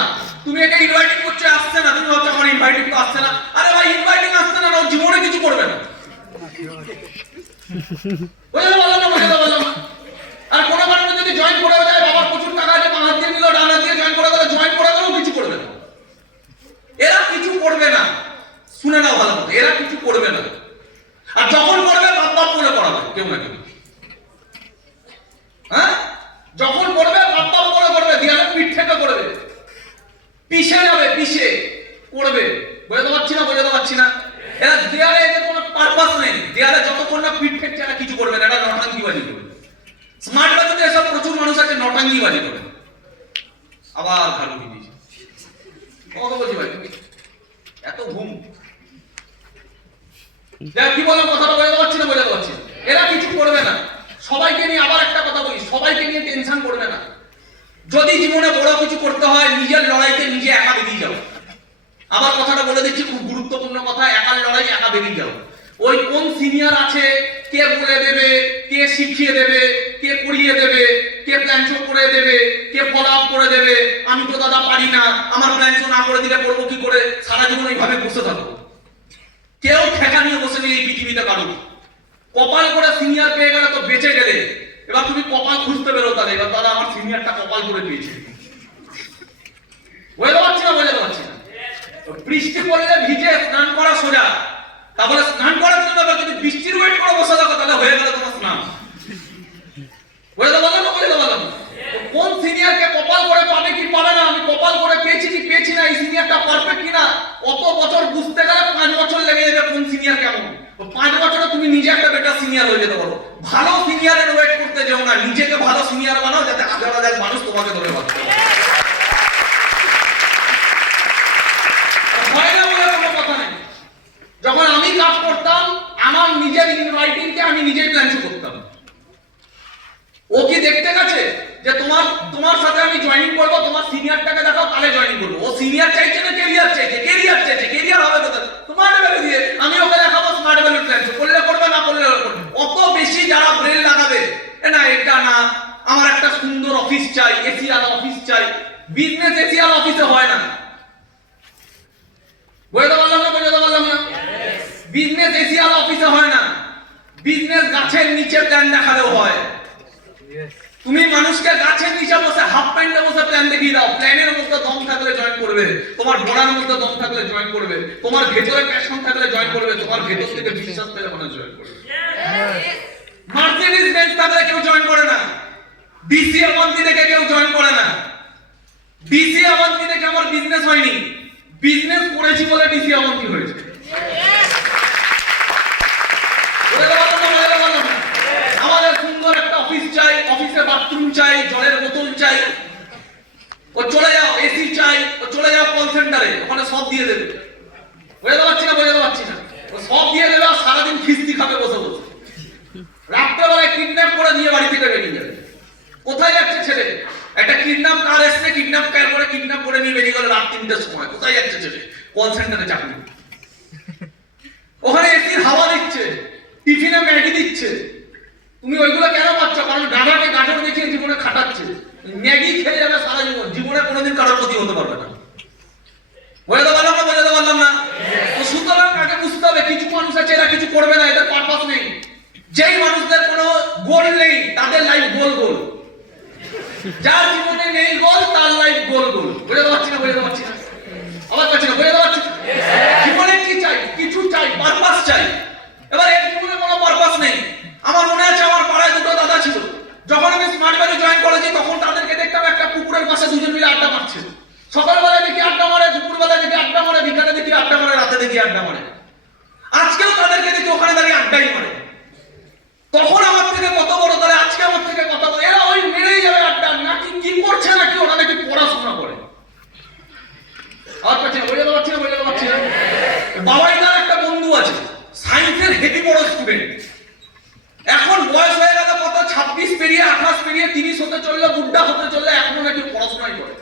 তুমি এটা ইনভাইটিং করছো, আসছে না, তুমি ভাবছো আমার ইনভাইটিং তো আসছে না। আরে ভাই ইনভাইটিং আসছে না, ও জীবনে কিছু করবে না। বললাম না। আর কোনো কারণে যদি জয়েন করে যায়, বাবার প্রচুর টাকা আছে, বাঁ হাত দিয়ে নিল, ডান হাত দিয়ে জয়েন করে গেলে, জয়েন করে গেলেও কিছু করবে না। এরা কিছু করবে না। শুনে নাও ভালো মতো, এরা কিছু করবে না। আর যখন করবে বাপ বাপ বলে করাবে কেউ না কেউ। হ্যাঁ, যখন করবে বাপ বাপ বলে করবে, দেয়ালে পিঠ থেকে করবে, পিছে যাবে, পিছে করবে। বুঝতে পারছি না? বুঝতে পারছি না? এরা দেয়ালে এদের কোনো পারপাস নেই। দেয়ালে যতক্ষণ না পিঠ থেকে এরা কিছু করবে না, এরা নটাঙ্গিবাজি করবে। স্মার্ট ভ্যালুতে এসব প্রচুর মানুষ আছে নটাঙ্গিবাজি করে। আবার ভালো দিয়েছি কত বলছি ভাই, তুমি এত ঘুম কি বললাম, কথাটা বোঝাতে পারছি না? বোঝাতে পারছি না? এরা কিছু করবে না। সবাইকে নিয়ে আবার একটা কথা বলি, সবাইকে নিয়ে টেনশন করবে না। যদি জীবনে বড় কিছু করতে হয়, নিজের লড়াইতে নিজে একা বেরিয়ে যাও। আবার কথাটা বলে দিচ্ছি, খুব গুরুত্বপূর্ণ কথা, একার লড়াই একা বেরিয়ে যাও। ওই কোন সিনিয়র আছে, কে বলে দেবে, কে শিখিয়ে দেবে, কে করিয়ে দেবে, কে প্ল্যান শো করে দেবে, কে ফলো আপ করে দেবে, আমি তো দাদা পারি না, আমার প্ল্যান শো না করে দিলে করবো কি করে, সারা জীবন এইভাবে বসে থাকবো। কেউ ঠেকা নিয়ে বসে নেই এই পৃথিবীতে কারো। কপাল করে সিনিয়র পেয়ে গেলে তো বেঁচে গেলে। এবার তুমি কপাল খুঁজতে বেরো, তাহলে এবার দাদা আমার সিনিয়রটা কপাল করে পেয়েছে। বুঝতে পারছি না? বুঝতে পারছি না? বৃষ্টি পড়লে ভিজে স্নান করা সোজা, তাহলে স্নান করার জন্য যদি বৃষ্টির ওয়েট করে বসে থাকো তাহলে হয়ে গেল তোমার স্নান। বুঝতে পারলাম না? বুঝতে পারলাম না? কোন সিনিয়রকে কপাল করে পাবে কি পাবে না, আমি কপাল করে পেয়েছি কি পেয়েছি না, এই সিনিয়রটা পারফেক্ট কিনা, অত বছর বুঝতে গেলে 5 বছর লেগে যাবে কোন সিনিয়র কেমন। 5 বছরে তুমি নিজে একটা বেটার সিনিয়র হয়ে যেতে পারো। ভালো সিনিয়রের ওয়েট করতে যেও না, নিজেকে ভালো সিনিয়র বানাও যাতে হাজার হাজার মানুষ তোমাকে ধরে বাঁচতে পারে। যখন আমি কাজ করতাম, আমার নিজের ইনভাইটিংকে আমি নিজেই প্ল্যান করতাম। ও কি দেখতে গেছে যে তোমার সাথে আমি জয়েনিং করব, তোমার সিনিয়রটাকে দেখাও তাহলে জয়েনিং করব। ও সিনিয়র চাইছে না ক্যারিয়ার চাইছে? ক্যারিয়ার চাইছে। ক্যারিয়ার হবে কোথায়? স্মার্ট ভ্যালু দিয়ে। আমি ওকে দেখাবো স্মার্ট ভ্যালু প্ল্যান করলে করবে, না করলে করবে। অত বেশি যারা ব্রেন লাগাবে, না এটা না, আমার একটা সুন্দর অফিস চাই, এসি আলা অফিস চাই। বিজনেস এসি আলা অফিসে হয় না। বুঝতে পারলাম না? বুঝতে পারলাম না? বিজনেস এসি আলা অফিসে হয় না। বিজনেস গাছের নিচে প্ল্যান দেখালেও হয়। তুমি মানুষকে গাছের নিচে বসে হাফ প্যান্টে বসে প্ল্যান দেখিয়ে দাও, প্ল্যানের মধ্যে দম থাকলে জয়েন করবে, তোমার গোড়ার মধ্যে দম থাকলে জয়েন করবে, তোমার ভেতরে প্যাশন থাকলে জয়েন করবে, তোমার ভেতর থেকে বিশ্বাস পেলে মনে জয়েন করবে। মার্সিডিজ বেঞ্চ থাকলে কেউ জয়েন করে না, ডিসি আভান্তি দেখে কেউ জয়েন করে না। ডিসি আভান্তি দেখে আমার বিজনেস হয়নি, বিজনেস করেছি বলে ডিসি আভান্তি হয়েছে। আমাদের সুন্দর একটা অফিস চাই, অফিসে বাথরুম চাই, জলের বোতল চাই, ও চলে যাও এসি চাই, ও চলে যাও কল সেন্টারে, ওখানে সব দিয়ে দেবে। বুঝতে পারছি না? বুঝতে পারছি না? ও সব দিয়ে দেবে আর সারাদিন খিস্তি খাবে বসে বসে। রাত্রেবেলায় কিডন্যাপ করে দিয়ে বাড়ি থেকে বেরিয়ে যাবে। কোথায় যাচ্ছে ছেলে? একটা কিডন্যাপ কার এসছে, কিডন্যাপ কার করে কিডন্যাপ করে নিয়ে বেরিয়ে গেল রাত 3টার সময়। কোথায় যাচ্ছে ছেলে? কল সেন্টারে চাকরি। ওখানে এসির হাওয়া দিচ্ছে, টিফিনে ম্যাগি দিচ্ছে, তুমি ওইগুলো কেন পাচ্ছ? কারণ গাধাকে গাজর দেখিয়ে জীবনে খাটাচ্ছে। ম্যাগি খেয়ে যাবে সারা জীবন, জীবনে কোনোদিন কারোর ক্ষতি হতে পারবে না। বোঝাতে পারলাম না? বোঝাতে পারলাম না? তো সুতরাং আগে বুঝতে হবে কিছু মানুষ আছে এরা কিছু করবে না, এদের পারপাস নেই। যেই মানুষদের কোনো গোল নেই তাদের লাইফ গোল গোল, যার জীবনে নেই গোল তার লাইফ গোল গোল। বোঝাতে পারছি না? বোঝাতে পারছি না? আবার পাচ্ছি না? বোঝাতে পারছি না? জীবনে কি চাই? কিছু চাই, পারপাস চাই। এবার এর জীবনে কোনো পারপাস নেই। আমার মনে আছে আমার পাড়ায় দুটো দাদা ছিল, যখন আমি স্মার্ট ভ্যালি জয়েন করেছি তখন তাদেরকে দেখতাম একটা পুকুরের পাশে দুজন মিলে আড্ডা মারছে। সকালবেলায় দেখি আড্ডা মারে, দুপুরবেলায় দেখি আড্ডা মারে, বিকালে দেখি আড্ডা মারে, রাতে দেখি আড্ডা মারে। আজকেও তাদেরকে দেখি ওখানে দাঁড়িয়ে আড্ডাই মারে। তখন আমার থেকে কত বড়, তাহলে আজকে আমার থেকে কত বড়। এরা ওই মেরেই যাবে আড্ডা, নাকি কি করছে নাকি ওরা নাকি পড়াশোনা করে। আর পাচ্ছি না? বোঝাতে পারছি না? বোঝাতে পারছি না? বাবাই তার একটা বন্ধু আছে সায়েন্সের হেভি বড় স্টুডেন্ট, এখন বয়স হয়ে গেল কত 26 পেরিয়ে 28 পেরিয়ে 30 হতে চললো, বুদ্ধা হতে চললো, এখনো নাকি পড়াশোনাই করে।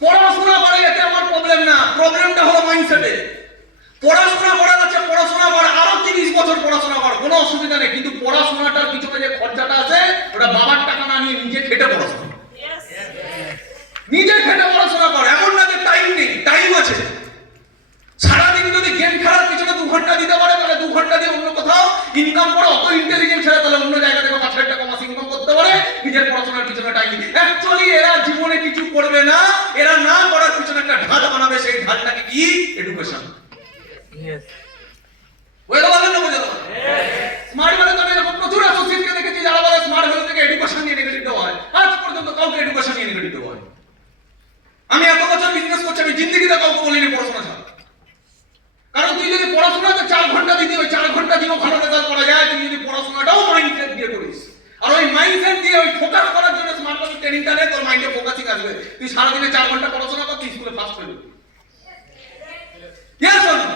পড়াশোনা করে এতে আমার প্রবলেম না, প্রবলেমটা হলো মাইন্ডসেটে। পড়াশোনা করার আছে, পড়াশোনা কর, আরো 30 বছর পড়াশোনা কর, কোনো অসুবিধা নেই, কিন্তু পড়াশোনাটার পিছনে যে খরচাটা আছে ওটা বাবার টাকা না নিয়ে নিজে খেটে পড়াশোনা, নিজে খেটে পড়াশোনা কর। এমন না যে টাইম নেই, টাইম আছে। সারাদিন যদি গেম খেলার পিছনে 2 ঘন্টা দিতে পারে তাহলে 2 ঘন্টা দিয়ে অন্য কোথাও ইনকাম করে, অত ইন্টেলিজেন্ট ছেলে তাহলে অন্য জায়গা থেকে 5,000 টাকা মাসে ইনকাম করতে পারে, নিজের পড়াশোনার পিছনে টাইম নেই। অ্যাকচুয়ালি এরা জীবনে কিছু করবে না, এরা না করার পিছনে একটা ঢাল বানাবে, সেই ঢালটাকে কি? এডুকেশন। বুঝতে পারলেন না? বুঝতে পারলেন? স্মার্ট ভ্যালি তো আমি এরকম প্রচুর অ্যাসোসিয়েটকে দেখেছি যারা বলে স্মার্ট ভ্যালি থেকে এডুকেশন নিয়ে নেগেটিভ দেওয়া হয়। আজ পর্যন্ত কাউকে এডুকেশন নিয়ে নেগেটিভ দেওয়া হয়। আমি এত বছর বিজনেস করছি, আমি জিন্দেগিতে কাউকে বলিনি পড়াশোনা ছাড়া। কারণ তুই যদি পড়াশোনাতে 4 ঘন্টা দিতে ওই 4 ঘন্টা দিয়েও ভালো রেজাল্ট করা যায়, তুই যদি পড়াশোনাটাও মাইন্ডসেট দিয়ে করিস, আর ওই মাইন্ডসেট দিয়ে ওই ফোকাস করার জন্য স্মার্ট ভ্যালি ট্রেনিংটা নে, তোর মাইন্ডে ফোকাসিং আসবে। তুই সারা দিনে 4 ঘন্টা পড়াশোনা কর, তুই স্কুলে ফার্স্ট হয়ে যাবি। Yes or no?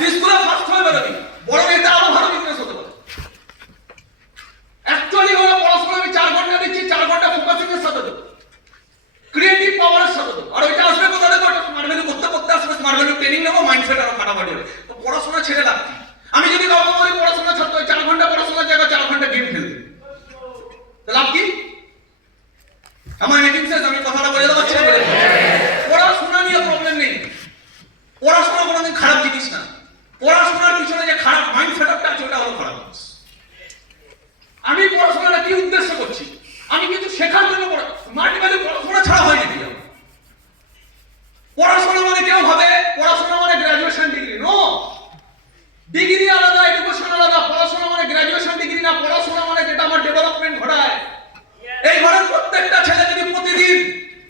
তুই স্কুলে ফার্স্ট হয়ে যাবি, বড় এটা আরো ভালো বিজনেস হতে পারে। অ্যাকচুয়ালি হলো পড়াশোনা আমি 4 ঘন্টা দিচ্ছি, 4 ঘন্টা ফোকাসিং এর সাথে দেব, ক্রিয়েটিভ পাওয়ারের সাথে দেব, আর ওইটা আসবে কোথা থেকে? ওটা স্মার্ট ভ্যালি করতে করতে আসবে, স্মার্ট ভ্যালি ট্রেনিং নেবো, মাইন্ডসেট আরো ফাটাফাটি হবে। তো পড়াশোনা ছেড়ে লাভ কি? আমি যদি কাউকে বলি পড়াশোনা ছাড়তে হয়, 4 ঘন্টা পড়াশোনার জায়গায় 4 ঘন্টা গেম খেলবে, তো লাভ কি? আমার মেকিং সেন্স? আমি কথাটা বোঝাতে পারছি না? পড়াশোনা নিয়ে প্রবলেম নেই, পড়াশোনা কোনোদিন খারাপ জিনিস না। পড়াশোনার পিছনে যে খারাপ মাইন্ড সেটআপটা আছে ওটা হলো খারাপ জিনিস। আমি পড়াশোনাটা কি উদ্দেশ্য করছি? আমি কিন্তু শেখার জন্য পড়া। স্মার্ট ভ্যালি পড়াশোনা ছাড়া হয় নাকি? পড়াশোনা মানে কেউ ভাবে পড়াশোনা মানে গ্রাজুয়েশন ডিগ্রি। নো, ডিগ্রি আলাদা, এডুকেশন আলাদা। পড়াশোনা মানে গ্রাজুয়েশন ডিগ্রি না, পড়াশোনা মানে যেটা আমার ডেভেলপমেন্ট ঘটায়। এই ঘরের প্রত্যেকটা ছেলে যদি প্রতিদিন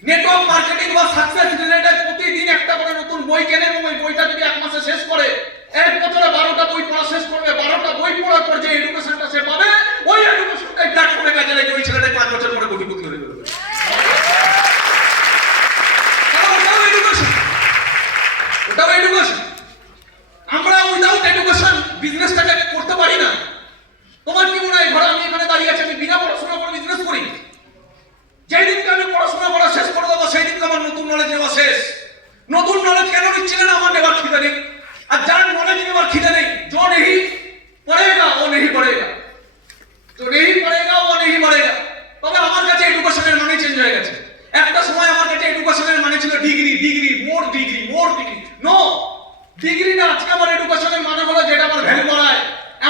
নেটওয়ার্ক মার্কেটিং বা সাকসেস রিলেটেড প্রতিদিন একটা করে নতুন বই কেনে এবং ওই বইটা যদি 1 মাসে শেষ করে, 1 বছরে 12টা বই পড়া শেষ করবে, 12টা বই পড়ার পর যে এডুকেশনটা সে পাবে, ওই এডুকেশনটাই প্ল্যাটফর্মে কাজে লাগে, ওই ছেলেটা 5 বছর পরে কোটিপতি হয়ে যাবে। ওটাও এডুকেশন। আমরা উইদাউট এডুকেশন বিজনেসটাকে করতে পারি না। তোমার কি মনে হয় ঘরে আমি এখানে দাঁড়িয়ে আছি, আমি বিনা পড়াশোনা করে বিজনেস করি? যেই দিনকে আমি পড়াশোনা করা শেষ করে দেবো সেই দিনকে আমার নতুন নলেজ নেওয়া শেষ। নতুন নলেজ কেন নিচ্ছিলেন? আমার নেবার খিদে নেই। আর যার নলেজ নেবার খিদে নেই, जो नहीं पढ़ेगा वो नहीं पढ़ेगा, जो नहीं पढ़ेगा वो नहीं पढ़ेगा। তবে আমার কাছে এডুকেশনের মানে চেঞ্জ হয়ে গেছে। একটা সময় আমার কাছে এডুকেশনের মানে ছিল ডিগ্রি, ডিগ্রি, মোর ডিগ্রি, মোর ডিগ্রি। নো, ডিগ্রি না, আজকে আমার এডুকেশনের মানে হলো যেটা আমার ভ্যালু বাড়ায়।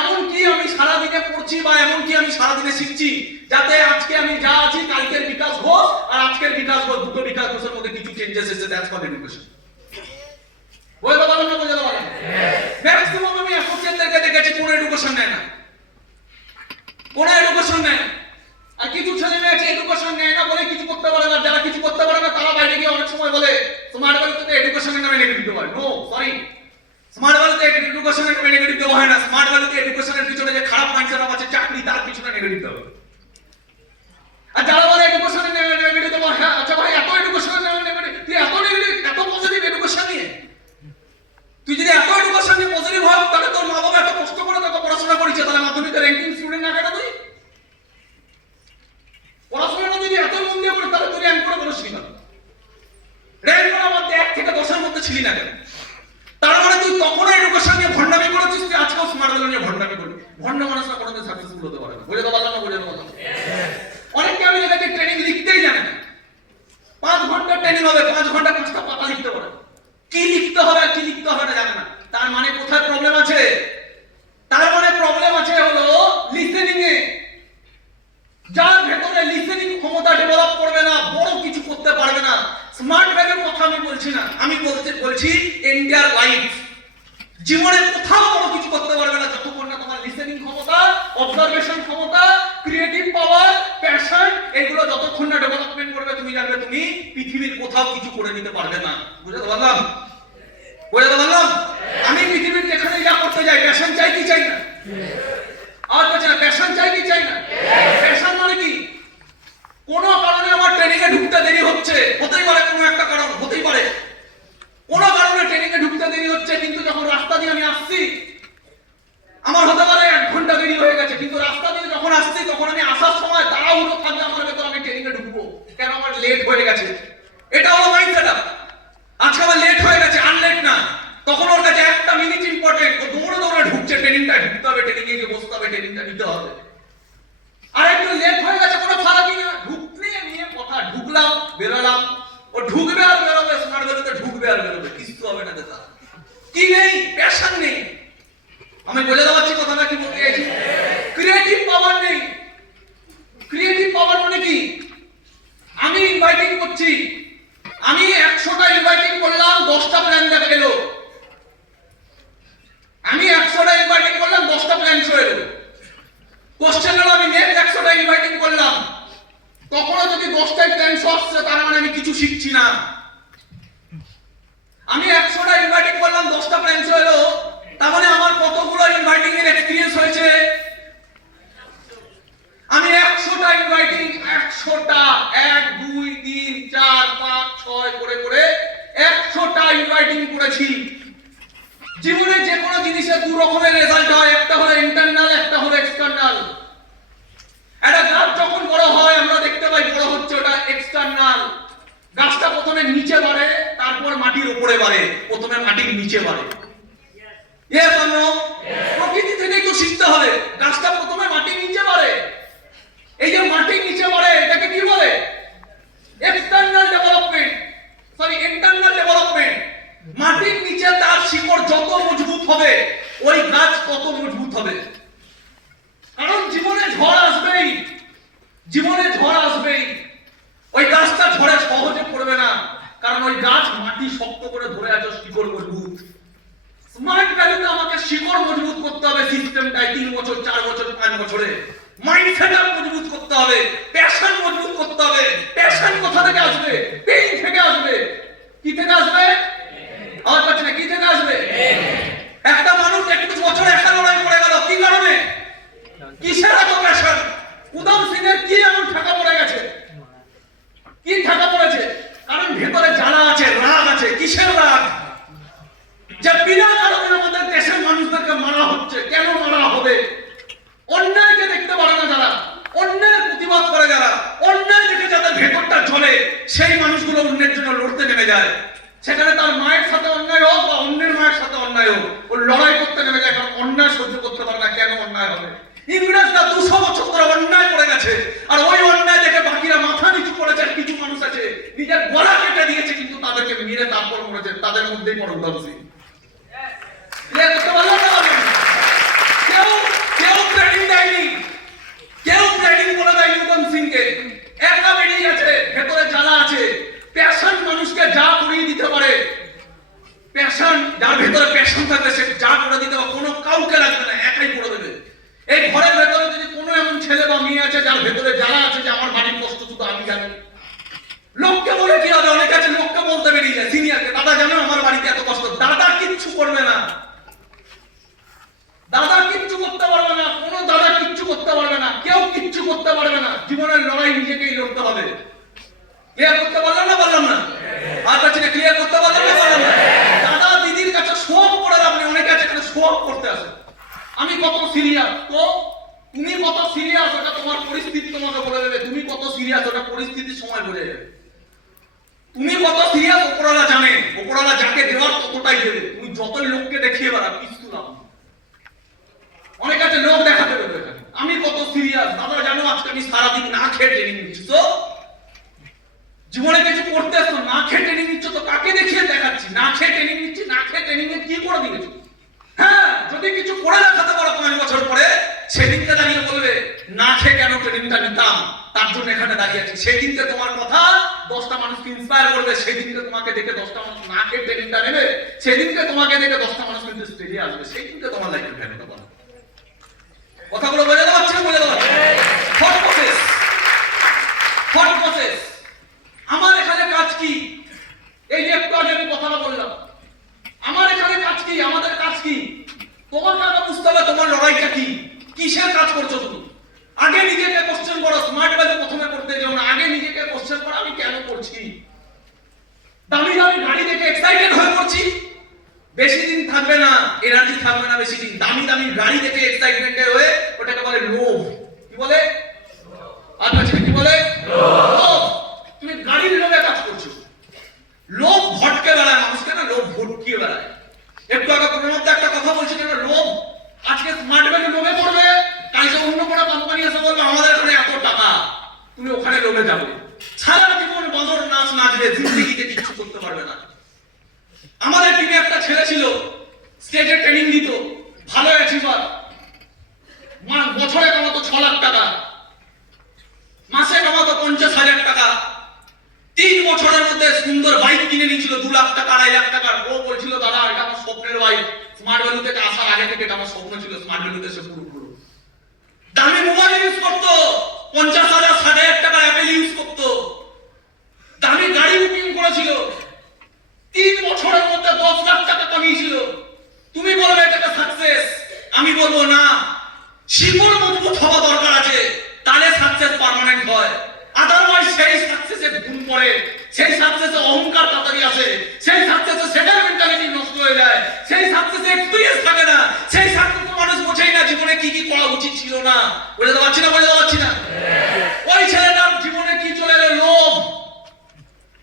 এমন কি আমি সারা দিনে পড়ছি বা এমন কি আমি সারা দিনে শিখছি যাতে আজকে আমি যা আছি কালকের বিকাশ ঘোষ আর আজকের বিকাশ ঘোষ, দুটো বিকাশ ঘোষের মধ্যে কিছু চেঞ্জেস এসেছে। That's called education. বুঝতে পারলেন না? বুঝতে পারলেন? ম্যাক্সিমাম আমি অ্যাসোসিয়েটদেরকে দেখেছি কোনো এডুকেশন নেয় না, কোনো এডুকেশন নেয় না। আর কিছু ছেলে মেয়ে আছে এডুকেশন নেয় না বলে কিছু করতে পারে না। যারা কিছু করতে পারে না তারা বাইরে গিয়ে অনেক সময় বলে স্মার্ট ভ্যালিতে এডুকেশনের নামে নেগেটিভ দেওয়া হয়। নো, সরি, স্মার্ট ভ্যালিতে এডুকেশনের নামে নেগেটিভ দেওয়া হয় না। স্মার্ট ভ্যালিতে এডুকেশনের পিছনে যে খারাপ মাইন্ডসেট আছে চাকরি, তার পিছনে নেগেটিভ দেওয়া হয়। আর যারা বলে এডুকেশনের নেগেটিভ দেওয়া হয়, আচ্ছা ভাই এত এডুকেশনের নেগেটিভ, তুই এত নেগেটিভ, এত পজিটিভ এডুকেশন নিয়ে, তুই যদি এত এডুকেশন নিয়ে পজিটিভ হয় তাহলে তোর মা বাবা এত কষ্ট করে তোকে পড়াশোনা করেছে, তাহলে মাধ্যমিকের র্যাঙ্কিং স্টুডেন্ট না কেন? তুই পড়াশোনাটা যদি এত মন দিয়ে করে তাহলে তুই র্যাঙ্ক করে বলছিস না, র্যাঙ্ক করার মধ্যে 1 থেকে 10 এর মধ্যে ছিলি না কেন? তার মানে তুই তখন এডুকেশন নিয়ে ভণ্ডামি করেছিস, তুই আজকেও স্মার্ট ভ্যালু নিয়ে ভণ্ডামি করবি। ভণ্ড মানুষরা কোনোদিন সাকসেসফুল হতে পারে না। বুঝে তো পারলাম না? বুঝে তো পারলাম। অনেককে আমি দেখেছি ট্রেনিং লিখতেই জানে না। 5 ঘন্টা ট্রেনিং হবে, 5 ঘন্টা 5টা পাতা লিখতে পারে। কি লিখতে হবে কি লিখতে হবে না জানে না। তার মানে কোথায় প্রবলেম আছে? তার মানে প্রবলেম আছে হলো লিসেনিং এ। যার ভেতরে লিসেনিং ক্ষমতা ডেভেলপ করবে না, বড় কিছু করতে পারবে না। স্মার্ট ভ্যালুর কথা আমি বলছি না, আমি বলছি ইন্ডিয়ার লাইফ। জীবনে কোথাও বড় কিছু করতে পারবে না যতক্ষণ না তোমার লিসেনিং ক্ষমতা, অবজারভেশন ক্ষমতা, ক্রিয়েটিভ পাওয়ার, প্যাশন এগুলো যতক্ষণ না ডেভেলপমেন্ট করবে, তুমি জানবে তুমি পৃথিবীর কোথাও কিছু করে নিতে পারবে না। বুঝতে পারলাম? বুঝতে পারলাম? আমি পৃথিবীর যেখানে যা করতে যাই, প্যাশন চাই কি চাই না? আর বলছি না, প্যাশন চাই কি চাই না? প্যাশন মানে কি? কোন কারণে আমার ট্রেনিং এ ঢুকতে দেরি হচ্ছে, হতেই পারে কোনো একটা কারণ, হতেই পারে কোন কারণে ট্রেনিং এ ঢুকতে দেরি হচ্ছে, কিন্তু যখন রাস্তা দিয়ে আমি আসছি, আমার হতে পারে 1 ঘন্টা দেরি হয়ে গেছে, কিন্তু রাস্তা দিয়ে যখন আসছি তখন আমি আসার সময় তাড়াহুড়ো থাকবে আমার ভেতর, আমি ট্রেনিং এ ঢুকবো কেন, আমার লেট হয়ে গেছে। এটা হলো মাইন্ডসেট। আজকে আমার লেট হয়ে গেছে, আনলেট না, তখন ওর কাছে 1টা মিনিট ইম্পর্টেন্ট। ও দৌড়ে দৌড়ে ঢুকছে, ট্রেনিংটা ঢুকতে হবে, ট্রেনিং এ গিয়ে বসতে হবে, ট্রেনিংটা নিতে হবে। আর একটু লেট হয়ে গেছে, কোনো ফারাকই না, ঢুকতে নিয়ে কথা, ঢুকলাম বেরোলাম। ও ঢুকবে আর বেরোবে, স্মার্ট ভ্যালুতে ঢুকবে আর বেরোবে, কিছু হবে না। দাদা কি নেই? প্যাশন নেই। আমি বলে দেওয়াচ্ছি কথাটা কি বলতে চাইছি। ক্রিয়েটিভ পাওয়ার নেই। ক্রিয়েটিভ পাওয়ার মানে কি? আমি ইনভাইটিং করছি, আমি 100টা ইনভাইটিং করলাম, 10টা প্ল্যান দেখা গেল। আমি 100টা ইনভাইটিং করলাম, 10টা প্ল্যান চলে এলো। কোশ্চেন হলো আমি নেক্সট 100টা ইনভাইটিং করলাম, তখনও যদি 10টাই প্ল্যান আসছে, তার মানে আমি কিছু শিখছি না। আমি 100টা ইনভাইটিং করলাম, 10টা প্ল্যান চলে এলো, তার মানে আমার কতগুলো ইনভাইটিং এর এক্সপেরিয়েন্স হয়েছে? আমি 100টা ইনভাইটিং, 100টা 1 2 3 4 5 6 করে করে 100টা ইনভাইটিং করেছি। জীবনে যে কোনো জিনিসের 2 রকমের রেজাল্ট হয়, একটা হলো ইন্টারনাল, একটা হলো এক্সটার্নাল। একটা গাছ যখন বড় হয় আমরা দেখতে পাই বড় হচ্ছে, ওটা এক্সটার্নাল। গাছটা প্রথমে নিচে বাড়ে, তারপর মাটির উপরে বাড়ে, প্রথমে মাটির নিচে বাড়ে। Yes or no? প্রকৃতি থেকে একটু শিখতে হবে। গাছটা প্রথমে মাটির নিচে বাড়ে, এই যে মাটির নিচে বাড়ে এটাকে কি বলে? External development, sorry internal development. মাটির নিচে তার শিকড় যত মজবুত হবে, ওই গাছ তত মজবুত হবে। কারণ জীবনে ঝড় আসবেই, জীবনে ঝড় আসবেই। ওই গাছটা ঝড়ে সহজে পড়বে না, কারণ ওই গাছ মাটি শক্ত করে ধরে আছে, শিকড় মজবুত। স্মার্ট ভ্যালুতে আমাকে শিকড় মজবুত করতে হবে, সিস্টেমটাই 3 বছর 4 বছর 5 বছরে। মাইন্ডসেট মজবুত করতে হবে, প্যাশন মজবুত করতে হবে। প্যাশন কোথা থেকে আসবে? পেইন থেকে আসবে। কি থেকে আসবে? আর পাচ্ছে না, কি থেকে আসবে? একটা মানুষ 21 বছর একটা লড়াই করে গেল, কি কারণে? কিসের এত প্যাশন? উদাম সিং এর কি এমন ঠাকা পড়ে গেছে? কি ঠাকা পড়েছে? কারণ ভেতরে জ্বালা আছে, রাগ আছে। কিসের রাগ? যে বিনা কারণে আমাদের দেশের মানুষদেরকে মারা হচ্ছে। কেন মারা হবে? অন্যায়কে দেখতে পারে না যারা, অন্যায়ের প্রতিবাদ করে যারা, অন্যায় দেখে যাদের ভেতরটা জ্বলে, সেই মানুষগুলো অন্যের জন্য লড়তে নেমে যায়। সেখানে তার মায়ের সাথে অন্যায় হোক বা অন্যের মায়ের সাথে অন্যায় হোক, ও লড়াই করতে নেমে যায়, কারণ অন্যায় সহ্য করতে পারে না। কেন অন্যায় হবে? ইংরেজরা 200 বছর ধরে অন্যায় করে গেছে, আর ওই অন্যায় দেখে বাকিরা মাথা নিচু করেছে। আর কিছু মানুষ আছে নিজের গলা কেটে দিয়েছে, কিন্তু তাদেরকে মেরে তারপর মরেছে। তাদের মধ্যেই পড়ে উদাম সিং। কেউ ট্রেনিং দেয়নি, কেউ ট্রেনিং বলে দেয়নি উদাম সিংকে। একা বেরিয়ে গেছে, ভেতরে জ্বালা আছে। প্যাশন মানুষকে যা করিয়ে দিতে পারে। প্যাশন, যার ভেতরে প্যাশন থাকবে সে যা করে দিতে পারে, কোনো কাউকে লাগবে না, একাই করে দেবে। এই ঘরের ভেতরে যদি কোনো এমন ছেলে বা মেয়ে আছে যার ভেতরে জ্বালা আছে যে আমার বাড়ির কষ্ট শুধু আমি জানি, লোককে বলে কি হবে? অনেক আছে লোককে বলতে বেরিয়ে যায়, সিনিয়রকে, দাদা জানো আমার বাড়িতে এত কষ্ট। দাদা কিচ্ছু করবে না, দাদা কিচ্ছু করতে পারবে না, কোনো দাদা কিচ্ছু করতে পারবে না, কেউ কিচ্ছু করতে পারবে না। জীবনের লড়াই নিজেকেই লড়তে হবে। ক্লিয়ার করতে পারলাম না? বললাম না? আর কাছে ক্লিয়ার করতে পারলাম না? বললাম না? দাদা দিদির কাছে শোক করে আপনি, অনেকে আছে এখানে শোক করতে আসে। আমি কত সিরিয়াস, তো তুমি কত সিরিয়াস ওটা তোমার পরিস্থিতি তোমাকে বলে দেবে। তুমি কত সিরিয়াস ওটা পরিস্থিতির সময় বোঝা যাবে। তুমি কত সিরিয়াস ওপরওয়ালা জানে, ওপরওয়ালা যাকে দেওয়ার ততটাই তাই দেবে। তুমি যতই লোককে দেখিয়ে বেড়া কিছু লাভ নেই। অনেক আছে লোক দেখাতে দেবে এখানে। আমি কত সিরিয়াস দাদা জানো, আজকে আমি সারাদিন না খেয়ে ট্রেনিং নিচ্ছি। তো জীবনে কিছু করতে আসতো, না খেয়ে ট্রেনিং নিচ্ছ তো কাকে দেখিয়ে দেখাচ্ছি? না খেয়ে ট্রেনিং নিচ্ছি, না খেয়ে ট্রেনিং এ কি করে দিয়েছো? হ্যাঁ, যদি কিছু করে দেখাতে পারো 5 বছর পরে, সেদিনকে দাঁড়িয়ে বলবে না খেয়ে কেন ট্রেনিংটা নিতাম, তার জন্য এখানে দাঁড়িয়ে আছি। সেদিনকে তোমার কথা 10টা মানুষকে ইন্সপায়ার করবে। সেদিনকে তোমাকে দেখে 10টা মানুষ না খেয়ে ট্রেনিংটা নেবে। সেদিনকে তোমাকে দেখে 10টা মানুষ কিন্তু স্টেজে আসবে। সেদিনকে তোমার লাইফে ভ্যালুটা পাবে। কথাগুলো বোঝা যাচ্ছে না? বোঝা যাচ্ছে? Thought process, thought process. আমার এখানে কাজ কি? এই যে একটু আগে আমি কথাটা বললাম, আমার এখানে কাজ কি, আমাদের কাজ কি? তোমাকে আগে বুঝতে হবে তোমার লড়াইটা কি, কিসের কাজ করছো তুমি। আগে নিজেকে কোশ্চেন করো। স্মার্ট ভ্যালু প্রথমে করতে যাও না, আগে নিজেকে কোশ্চেন করো আমি কেন করছি। দামি দামি গাড়ি দেখে এক্সাইটেড হয়ে করছি, বেশি দিন থাকবে না, এনার্জি থাকবে না বেশি দিন। দামি দামি গাড়ি দেখে এক্সাইটমেন্টে হয়ে ওটাকে বলে লোভ। কি বলে? আর কাছে কি বলে? লোভ। তুমি গাড়ির লোভে কাজ করছো। লোভ ভটকে বেড়ায় মানুষকে, না লোভ ভটকিয়ে বেড়ায়। একটু আগে প্রণব একটা কথা বলছি কেন, লোভ আজকে স্মার্ট ভ্যালু লোভে পড়বে, কালকে অন্য কোনো কোম্পানি এসে বলবে আমাদের এখানে এত টাকা, তুমি ওখানে লোভে যাবে। সারা জীবন বাঁদর নাচ নাচবে, জিন্দেগিতে কিছু করতে পারবে না। আমাদের টিমে একটা ছেলে ছিল, স্টেজে ট্রেনিং দিত, ভালো অ্যাচিভার, বছরে কামাতো 6 লাখ টাকা, মাসে কামাতো 50,000 টাকা। 3 বছরের মধ্যে সুন্দর বাইক কিনে নিয়েছিল 2 লাখ টাকা 2.5 লাখ টাকার। ও বলছিল দাদা এটা আমার স্বপ্নের বাইক। স্মার্ট ভ্যালু থেকে আসার আগে থেকে এটা আমার স্বপ্ন ছিল, স্মার্ট ভ্যালুতে এসে পুরো দামি মোবাইল ইউজ করতো, 50,000 60,000 টাকা অ্যাপেল ইউজ করতো, দামি গাড়ি বুকিং করেছিল, 3 বছরের মধ্যে 10 লাখ টাকা কামিয়েছিল। তুমি বলবে এটা সাকসেস, আমি বলবো না, শিকড় মজবুত হওয়া দরকার আছে, তাহলে সাকসেস পার্মানেন্ট হয়। আদারওয়াইজ সেই সাকসেসে ঘুম পড়ে, সেই সাকসেসে অহংকার তাড়াতাড়ি আসে, সেই সাকসেসে সেটেল মেন্টালিটি নষ্ট হয়ে যায়, সেই সাকসেসে এক্সপেরিয়েন্স থাকে না, সেই সাকসেসে মানুষ বোঝেই না জীবনে কি কি করা উচিত ছিল না। বলে তো পারছি না, বলে তো পারছি না। ওই ছেলেটার জীবনে কি চলে এলো? লোভ।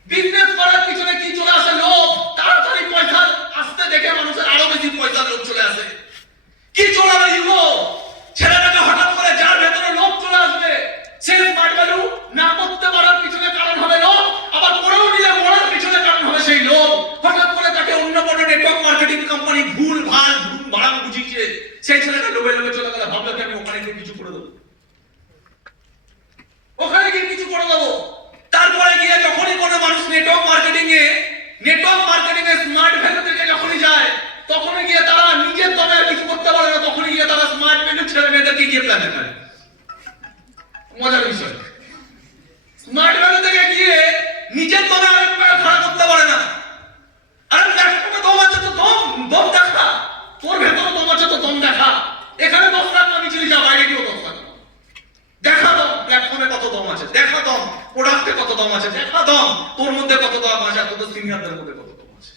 বিজনেস করার পিছনে কি চলে আসে? লোভ। তাড়াতাড়ি পয়সা আসতে দেখে মানুষের আরো বেশি পয়সার লোভ চলে আসে। কি চলে আসে? ইগো। ছেলেটাকে হঠাৎ করে যার ভেতরে লোভ চলে আসবে, সে স্মার্ট ভ্যালু না করতে পারার পিছনে কারণ হবে লোভ, আবার করেও নিলে মরার পিছনে কারণ হবে সেই লোভ। হঠাৎ করে তাকে অন্য কোনো নেটওয়ার্ক মার্কেটিং কোম্পানি ভুল ভাল ভাড়া বুঝিয়েছে, সেই ছেলেটা লোভে লোভে চলে গেল, ভাবলো কি আমি ওখানে গিয়ে কিছু করে দেবো, ওখানে গিয়ে কিছু করে দেবো। তারপরে গিয়ে যখনই কোনো মানুষ network marketing a smart value থেকে যখনই যায়, তখনই গিয়ে তারা নিজের দমে আর কিছু করতে পারে না, তখনই গিয়ে তারা স্মার্ট ভ্যালু ছেলে মেয়েদেরকে গিয়ে প্ল্যান করে। মজার বিষয়, স্মার্ট ভ্যালু থেকে গিয়ে নিজের দমে আরেক খাড়া করতে পারে না। আরে প্ল্যাটফর্মে দম আছে তো দম দেখা, তোর ভেতরে দম আছে তো দম দেখা। এখানে 10 লাখ আমি চলে যা, বাইরে গিয়েও 10 লাখ দেখা। দম প্ল্যাটফর্মে কত দম আছে দেখা, দম প্রোডাক্টে কত দম আছে দেখা, দম তোর মধ্যে কত দম আছে, আর তোর সিনিয়রদের মধ্যে কত দম আছে।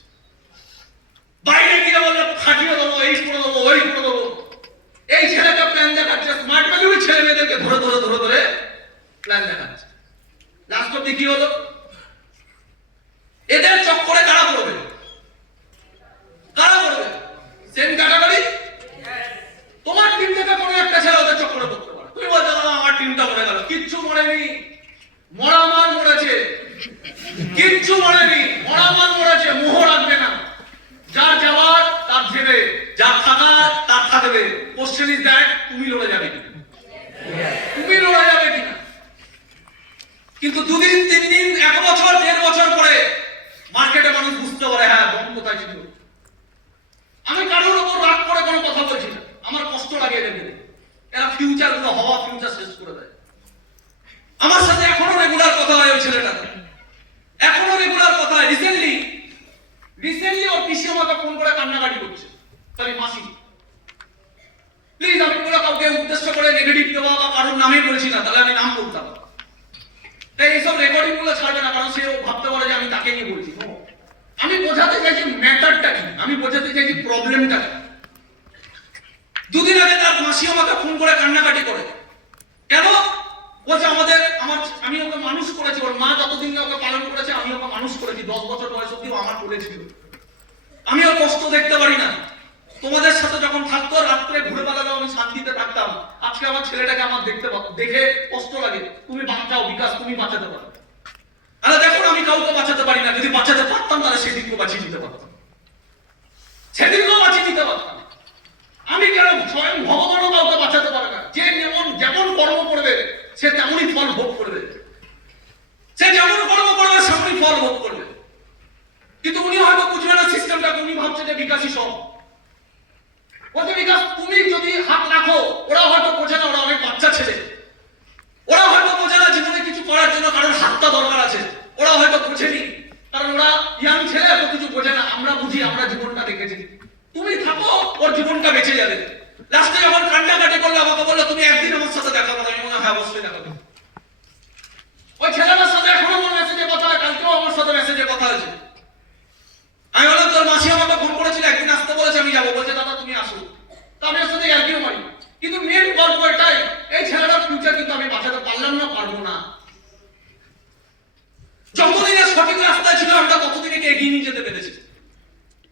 বাইরে গিয়ে বললে ফাটিয়ে দেবো, এই করে দেবো, ওই করে দেবো। এই ছেলেটা প্ল্যান দেখাচ্ছে, স্মার্ট ভ্যালু ছেলে মেয়েদেরকে ধরে প্ল্যান দেখাচ্ছে। লাস্ট অব্দি কি হলো? এদের চক্করে কারা পড়বে? Same category. তোমার টিম থেকে কোনো একটা ছেলে ওদের চক্করে পড়তে পারে। তুমি বলছো দাদা আমার টিমটা মরে গেল। কিচ্ছু মরেনি, মরা মাল মরেছে। কিচ্ছু মরেনি, মরা মাল মরেছে। মোহ রাখবে না, যা যাওয়ার তার যাবে, যা থাকার তার থাকবে। কোশ্চেন ইজ দ্যাট তুমি লড়ে যাবে কিনা, তুমি লড়ে যাবে কিনা। কিন্তু 2 দিন 3 দিন 1 বছর 1.5 বছর পরে মার্কেটে মানুষ বুঝতে পারে হ্যাঁ দম কোথায় ছিল। আমি কারোর উপর রাগ করে কোনো কথা বলছি না, আমার কষ্ট লাগে এদেরকে। এরা ফিউচার গুলো হওয়া ফিউচার শেষ করে দেয়। আমার সাথে এখনো রেগুলার কথা হয় ওই ছেলেটা, এখনো রেগুলার কথা হয়। রিসেন্টলি ওর পিসি আমাকে ফোন করে কান্নাকাটি করছে, তাহলে মাসি প্লিজ, আমি কোনো কাউকে উদ্দেশ্য করে নেগেটিভ দেওয়া বা কারোর নামই বলছি না, তাহলে আমি নাম বলতাম। তাই এইসব রেকর্ডিং গুলো ছাড়বে না, কারণ সে ভাবতে পারে যে আমি তাকে নিয়ে বলছি। আমি বোঝাতে চাইছি ম্যাটারটা কি, আমি বোঝাতে চাইছি প্রবলেমটা কি। 2 দিন আগে তার মাসি আমাকে ফোন করে কান্নাকাটি করে, কেন বলছে আমি ওকে মানুষ করেছি, ওর মা যতদিন ওকে পালন করেছে আমি ওকে মানুষ করেছি, 10 বছর বয়স অব্দি আমার কোলে ছিল। আমিও কষ্ট দেখতে পারি না। তোমাদের সাথে যখন থাকতো রাত্রে ঘুরে বেড়ালেও আমি শান্তিতে থাকতাম। আজকে আমার ছেলেটাকে আমার দেখে কষ্ট লাগে। তুমি বাঁচাও বিকাশ, তুমি বাঁচাতে পারো। আরে দেখুন, আমি কাউকে বাঁচাতে পারি না। যদি বাঁচাতে পারতাম তাহলে সেদিনকে বাঁচিয়ে দিতে পারতাম, সেদিনকেও বাঁচিয়ে দিতে পারতাম। আমি কেন, স্বয়ং ভগবানও কাউকে বাঁচাতে পারে না। যে যেমন কর্ম করবে সে তেমনই ফল ভোগ করবে, সে যেমন কর্ম করবে সেমনই ফল ভোগ করবে। কিন্তু উনি হয়তো বুঝবে না সিস্টেমটাকে। উনি ভাবছে যে বিকাশই সব। বলছে বিকাশ তুমি যদি হাত রাখো, ওরা হয়তো বোঝে না, ওরা অনেক বাচ্চা ছেলে, ওরা হয়তো বোঝে না জীবনে কিছু করার জন্য কারোর হাতটা দরকার আছে। ওরা হয়তো বোঝেনি, কারণ ওরা ইয়াং ছেলে, এত কিছু বোঝে না। আমরা বুঝি, আমরা জীবনটা দেখেছি। তুমি থাকো, ওর জীবনটা বেঁচে যাবে। লাস্টে যখন কান্নাকাটি করলো, আমাকে বললো তুমি একদিন আমার সাথে দেখা করো। আমি মনে হয় অবশ্যই দেখা করবো। ওই ছেলেটার সাথে এখনো আমার মেসেজে কথা হয়, কালকেও আমার সাথে মেসেজে কথা হয়েছে। আমি বললাম তোর মাসি আমাকে ফোন করেছিল, একদিন আসতে বলেছে, আমি যাবো। বলছে দাদা তুমি আসো। তা আমি ওর সাথে একদিন মারি। কিন্তু মেন গল্প এটাই, এই ছেলেটার ফিউচার কিন্তু আমি বাঁচাতে পারলাম না, পারবো না। যতদিনের সঠিক রাস্তায় ছিল আমরা ততদিন একে এগিয়ে নিয়ে যেতে পেরেছি।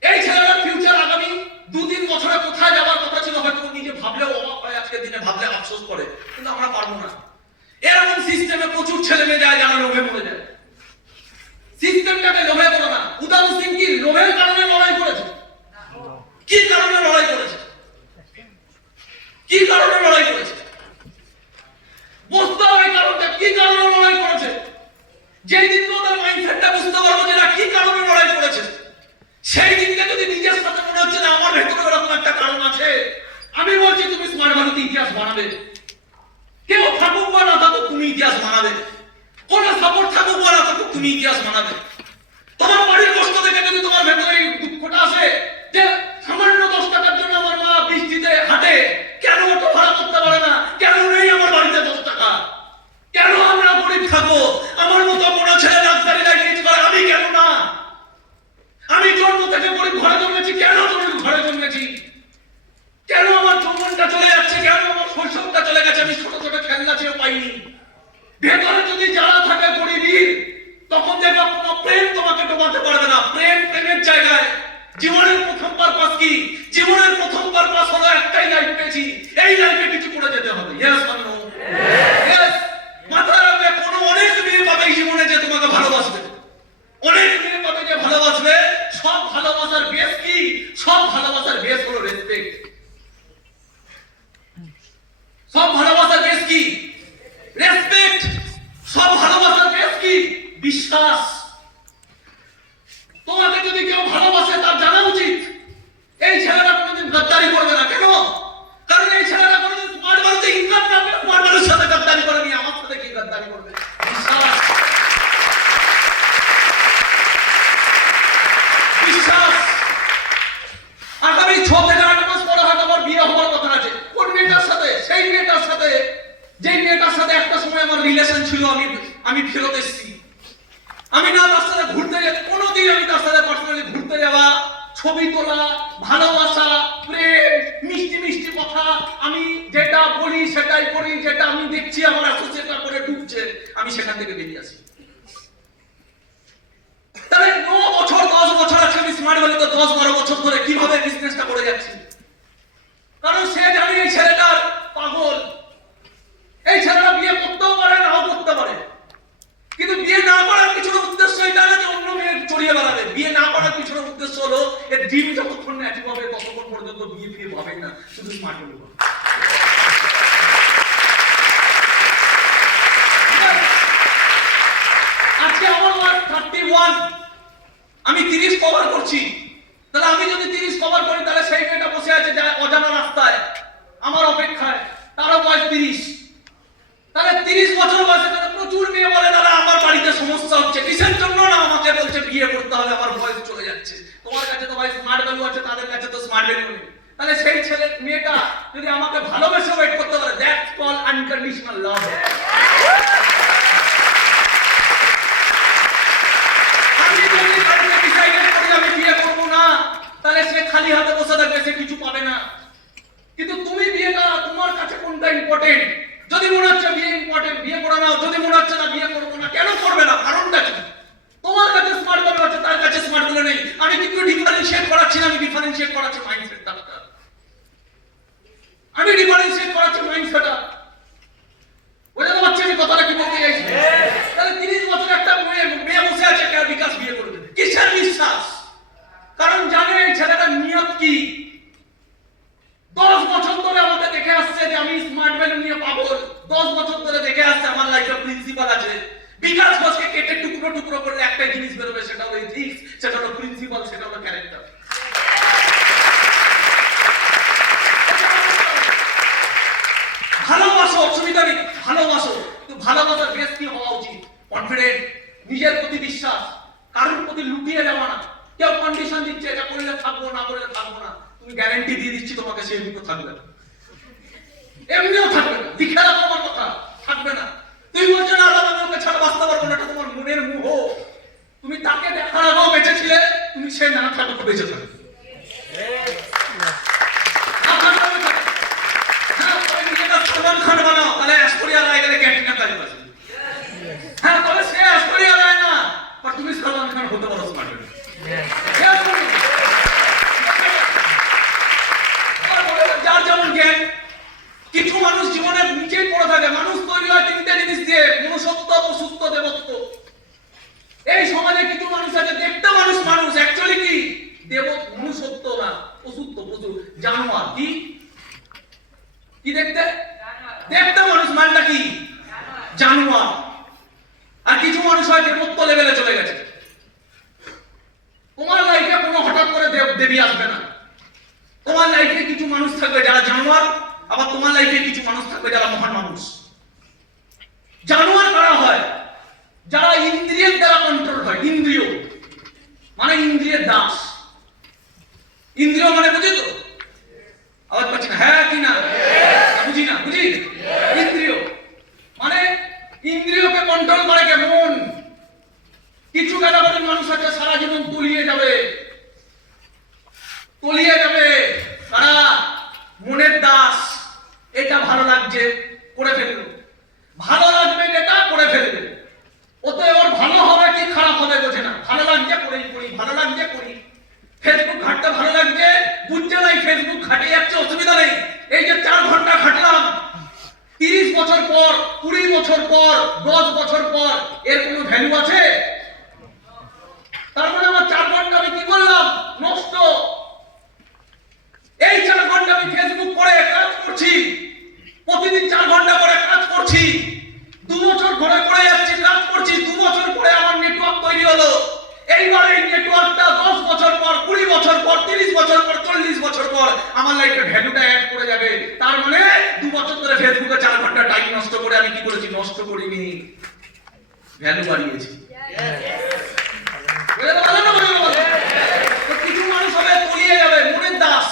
এই ছেলেটার ফিউচার আগামী 2-3 বছরে কোথায় যাওয়ার কথা ছিল, হয়তো নিজে ভাবলেও অবাক হয়, আজকের দিনে ভাবলে আফসোস করে। কিন্তু আমরা পারবো না। এরকম সিস্টেমে প্রচুর ছেলে মেয়ে যায় যারা লোভে পড়ে যায়। সিস্টেমটাকে লোভে পড়ো না। উদাম সিং কি লোভের কারণে লড়াই করেছে? কি কারণে লড়াই করেছে? কি কারণে লড়াই করেছে? বুঝতে হবে কারণটা, কি কারণে লড়াই করেছে। যেই দিন ওদের মাইন্ডসেটটা বুঝতে পারবো যে না কি কারণে লড়াই করেছে, সেই দিনকে যদি নিজের সাথে মনে হচ্ছে না আমার ভেতরে এরকম একটা কারণ আছে, আমি বলছি তুমি স্মার্ট ভারতে ইতিহাস বানাবে। কেউ থাকুক বা না থাকুক তুমি ইতিহাস বানাবে। কোন সাপোর্ট থাকুক বা না থাকুক তুমি ইতিহাস বানাবে। তোমার বাড়ির কষ্ট দেখে যদি তোমার ভেতরে এই দুঃখটা আসে যে সামান্য 10 টাকার জন্য আমার মা বৃষ্টিতে হাঁটে, কেন অটো ভাড়া করতে পারে না, কেন নেই আমার বাড়িতে 10 টাকা, কেন আমরা গরিব থাকবো, আমার মতো বড় ছেলে ডাক্তারি লাইসেন্স করে, আমি কেন না? আমি জন্ম থেকে গরিব ঘরে জন্মেছি, কেন গরিব ঘরে জন্মেছি, কেন আমার যৌবনটা চলে যাচ্ছে, কেন আমার শৈশবটা চলে গেছে, আমি ছোট ছোট খেলনা চেয়েও পাইনি। ভেতরে যদি যারা থাকে গরিবই, তখন দেখবা কোনো প্রেম তোমাকে ডোবাতে পারবে না। প্রেমের জায়গায় জীবনের প্রথম পারপাস কি? জীবনের প্রথম পারপাস হলো একটাই, লাইফ পেয়েছি, এই লাইফে কিছু করে যেতে হবে। Yes or no? ইয়েস। মাথায় রাখবে, কোনো অনেক মেয়ে পাবে এই জীবনে যে তোমাকে ভালোবাসবে, অনেক মেয়ে পাবে যে ভালোবাসবে। সব ভালোবাসার বেস কি? সব ভালোবাসার বেস হলো রেসপেক্ট। সব ভালোবাসার বেস কি? রেসপেক্ট। সব ভালোবাসার বেস কি? বিশ্বাস। তোমাকে যদি কেউ ভালোবাসে তার জানা উচিত এই ছেলেটা কোনোদিন গাদ্দারি করবে না। কেন? কারণ এই ছেলেটা কোনোদিন স্মার্ট ভারতে ইনকাম না করে স্মার্ট ভারতের সাথে গাদ্দারি করেনি। আমার সাথে কি গাদ্দারি করবে? বিশ্বাস। বিশ্বাস। আগামী 6 থেকে 8 মাস পরে হয়তো আমার বিয়ে হওয়ার কথা আছে। কোন মেয়েটার সাথে? সেই মেয়েটার সাথে, যেই মেয়েটার সাথে একটা সময় আমার রিলেশন ছিল, আমি ফেরত এসেছি। আমি না তার সাথে ঘুরতে যেতে, কোনোদিন আমি তার সাথে পার্সোনালি ঘুরতে যাওয়া, ছবি তোলা, ভালোবাসা, প্রেম, মিষ্টি মিষ্টি কথা, আমি যেটা বলি সেটাই করি, যেটা আমি দেখছি আমার অ্যাসোসিয়েটটা করে ঢুকছে, আমি সেখান থেকে বেরিয়ে আসি। তাহলে 9 বছর 10 বছর আছে আমি স্মার্ট ভ্যালিতে, 10-12 বছর ধরে কিভাবে বিজনেসটা করে যাচ্ছি? কারণ সে জানে এই ছেলেটার পাগল। এই ছেলেটা বিয়ে করতেও পারে, নাও করতে পারে। কিন্তু বিয়ে না করার পিছনে উদ্দেশ্য এটা না যে অন্য মেয়ে চড়িয়ে বেড়াবে। বিয়ে না করার পিছনে উদ্দেশ্য হলো এর ড্রিম যতক্ষণ না অ্যাচিভ হবে ততক্ষণ পর্যন্ত বিয়ে ফিরে পাবেন না, শুধু স্মার্ট হলে হবে। আজকে আমার বয়স 31, আমি 30 কভার করছি। তাহলে আমি যদি 30 কভার করি, তাহলে সেই মেয়েটা বসে আছে অজানা রাস্তায় আমার অপেক্ষায়, তারও বয়স 30। তাহলে 30 বছর বয়সে প্রচুর মেয়ে বলে দাদা আমার বাড়িতে সমস্যা হচ্ছে, কিসের জন্য না? আমাকে বলছে বিয়ে করতে হবে, আমার বয়স চলে যাচ্ছে। তোমার কাছে তো ভাই স্মার্ট ভ্যালু আছে, তাদের কাছে তো স্মার্ট ভ্যালু নেই। তাহলে সেই ছেলে মেয়েটা যদি আমাকে ভালোবেসে ওয়েট করতে পারে, দ্যাটস কল আনকন্ডিশনাল লাভ। আমি যদি কাউকে ডিসাইড করি আমি বিয়ে করব না, তাহলে সে খালি হাতে বসে থাকবে, সে কিছু পাবে না। কিন্তু তুমি বিয়েটা, তোমার কাছে কোনটা ইম্পর্টেন্ট? যদি মনে হচ্ছে বিয়ে ইম্পর্টেন্ট, বিয়ে করে নাও। যদি মনে হচ্ছে না বিয়ে করবো না, কেন করবে না? কারণটা কি? তোমার কাছে স্মার্ট ভ্যালু আছে, তার কাছে স্মার্ট ভ্যালু নেই। আমি কিন্তু ডিফারেন্সিয়েট করাচ্ছি টুকরো টুকরো করলে একটাই জিনিস বেরোবে, সেটা হলো এথিক্স, সেটা হলো প্রিন্সিপাল, সেটা হলো ক্যারেক্টার। ভালোবাসো, অসুবিধা নেই, ভালোবাসো, তো ভালোবাসার বেশ কি হওয়া উচিত? কনফিডেন্ট, নিজের প্রতি বিশ্বাস, কারোর প্রতি লুকিয়ে যাওয়া না। কেউ কন্ডিশন দিচ্ছে এটা করলে থাকবো, না করলে থাকবো না, তুমি গ্যারান্টি দিয়ে দিচ্ছি তোমাকে সেই দুটো থাকবে না, এমনিও থাকবে না। লিখে রাখো আমার কথা, থাকবে না। তুমি বলছো না দাদা আমি ওকে ছাড়া বাঁচতে পারবো না, এটা তোমার মনের মোহ। তুমি তাকে দেখার আগেও বেঁচেছিলে, তুমি সে না থাকো বেঁচে থাকবে। সালমান খান বানাও, তাহলে অ্যাস্টোরিয়া রায় গেলে ক্যাটরিনা কাইফ আছে। হ্যাঁ, তবে সে অ্যাস্টোরিয়া রায় না, আর তুমি সালমান খান হতে পারো স্মার্ট। যার যেমন জ্ঞান। কিছু মানুষ জীবনে নিচেই পড়ে থাকে। মানুষ তৈরি হয় তিনটে জিনিস দিয়ে, মনুষ্যত্ব, পশুত্ব, দেবত্ব। এই সমাজে কিছু মানুষ আছে দেখতে মানুষ, মানুষ অ্যাকচুয়ালি কি দেব, মনুষ্যত্ব না, পশুত্ব, পশু, জানোয়ার। কি কি দেখতে দেখতে মানুষ, মানটা কি জানোয়ার। আর কিছু মানুষ হয় দেবত্ব লেভেলে চলে গেছে। তোমার লাইফে কোনো হঠাৎ করে দেবী আসবে না। তোমার লাইফে কিছু মানুষ থাকবে যারা জানোয়ার, আবার তোমার লাইফে কিছু মানুষ থাকবে যারা মহান মানুষ। জানোয়ার কারা হয়? যারা ইন্দ্রিয়ের দ্বারা কন্ট্রোল হয়। ইন্দ্রিয় মানে ইন্দ্রিয়ের দাস। ইন্দ্রিয় মানে বুঝি তো? আওয়াজ পাচ্ছি না, হ্যাঁ কি না? বুঝি না, বুঝি। ইন্দ্রিয় মানে ইন্দ্রিয়কে কন্ট্রোল করে কে? মন। কিছু ক্যাটাগরির মানুষ আছে সারা জীবন তলিয়ে যাবে, তলিয়ে যাবে। তারা মনের দাস। এটা ভালো লাগছে করে ফেললো, ভালো লাগবে এটা করে ফেলবে। ওতে ওর ভালো হবে কি খারাপ হবে বোঝে না। ভালো লাগছে করি করি, ভালো লাগছে করি। ফেসবুক ঘাটতে ভালো লাগছে, বুঝছে না ফেসবুক ঘাটে যাচ্ছে, অসুবিধা নেই। এই যে 4 ঘন্টা ঘাটলাম, 30 বছর পর, 20 বছর পর, 10 বছর পর এর কোনো ভ্যালু আছে? তার মানে আমার 4 ঘন্টা আমি কি করলাম? নষ্ট। এই 4 ঘন্টা আমি ফেসবুক করে কাজ করছি, প্রতিদিন 4 ঘন্টা করে কাজ করছি, 2 বছর ঘরে করে যাচ্ছি, কাজ করছি, 2 বছর পরে আমার নেটওয়ার্ক তৈরি হলো। এইবার এই নেটওয়ার্কটা 10 বছর পর, 20 বছর পর, 30 বছর পর, 40 বছর পর আমার লাইফে ভ্যালুটা অ্যাড করে যাবে। তার মানে 2 বছর ধরে ফেসবুকে 4 ঘন্টা টাইম নষ্ট করে আমি কি করেছি? নষ্ট করিনি, ভ্যালু বাড়িয়েছি। কিছু মানুষ হবে তলিয়ে যাবে, মনের দাস।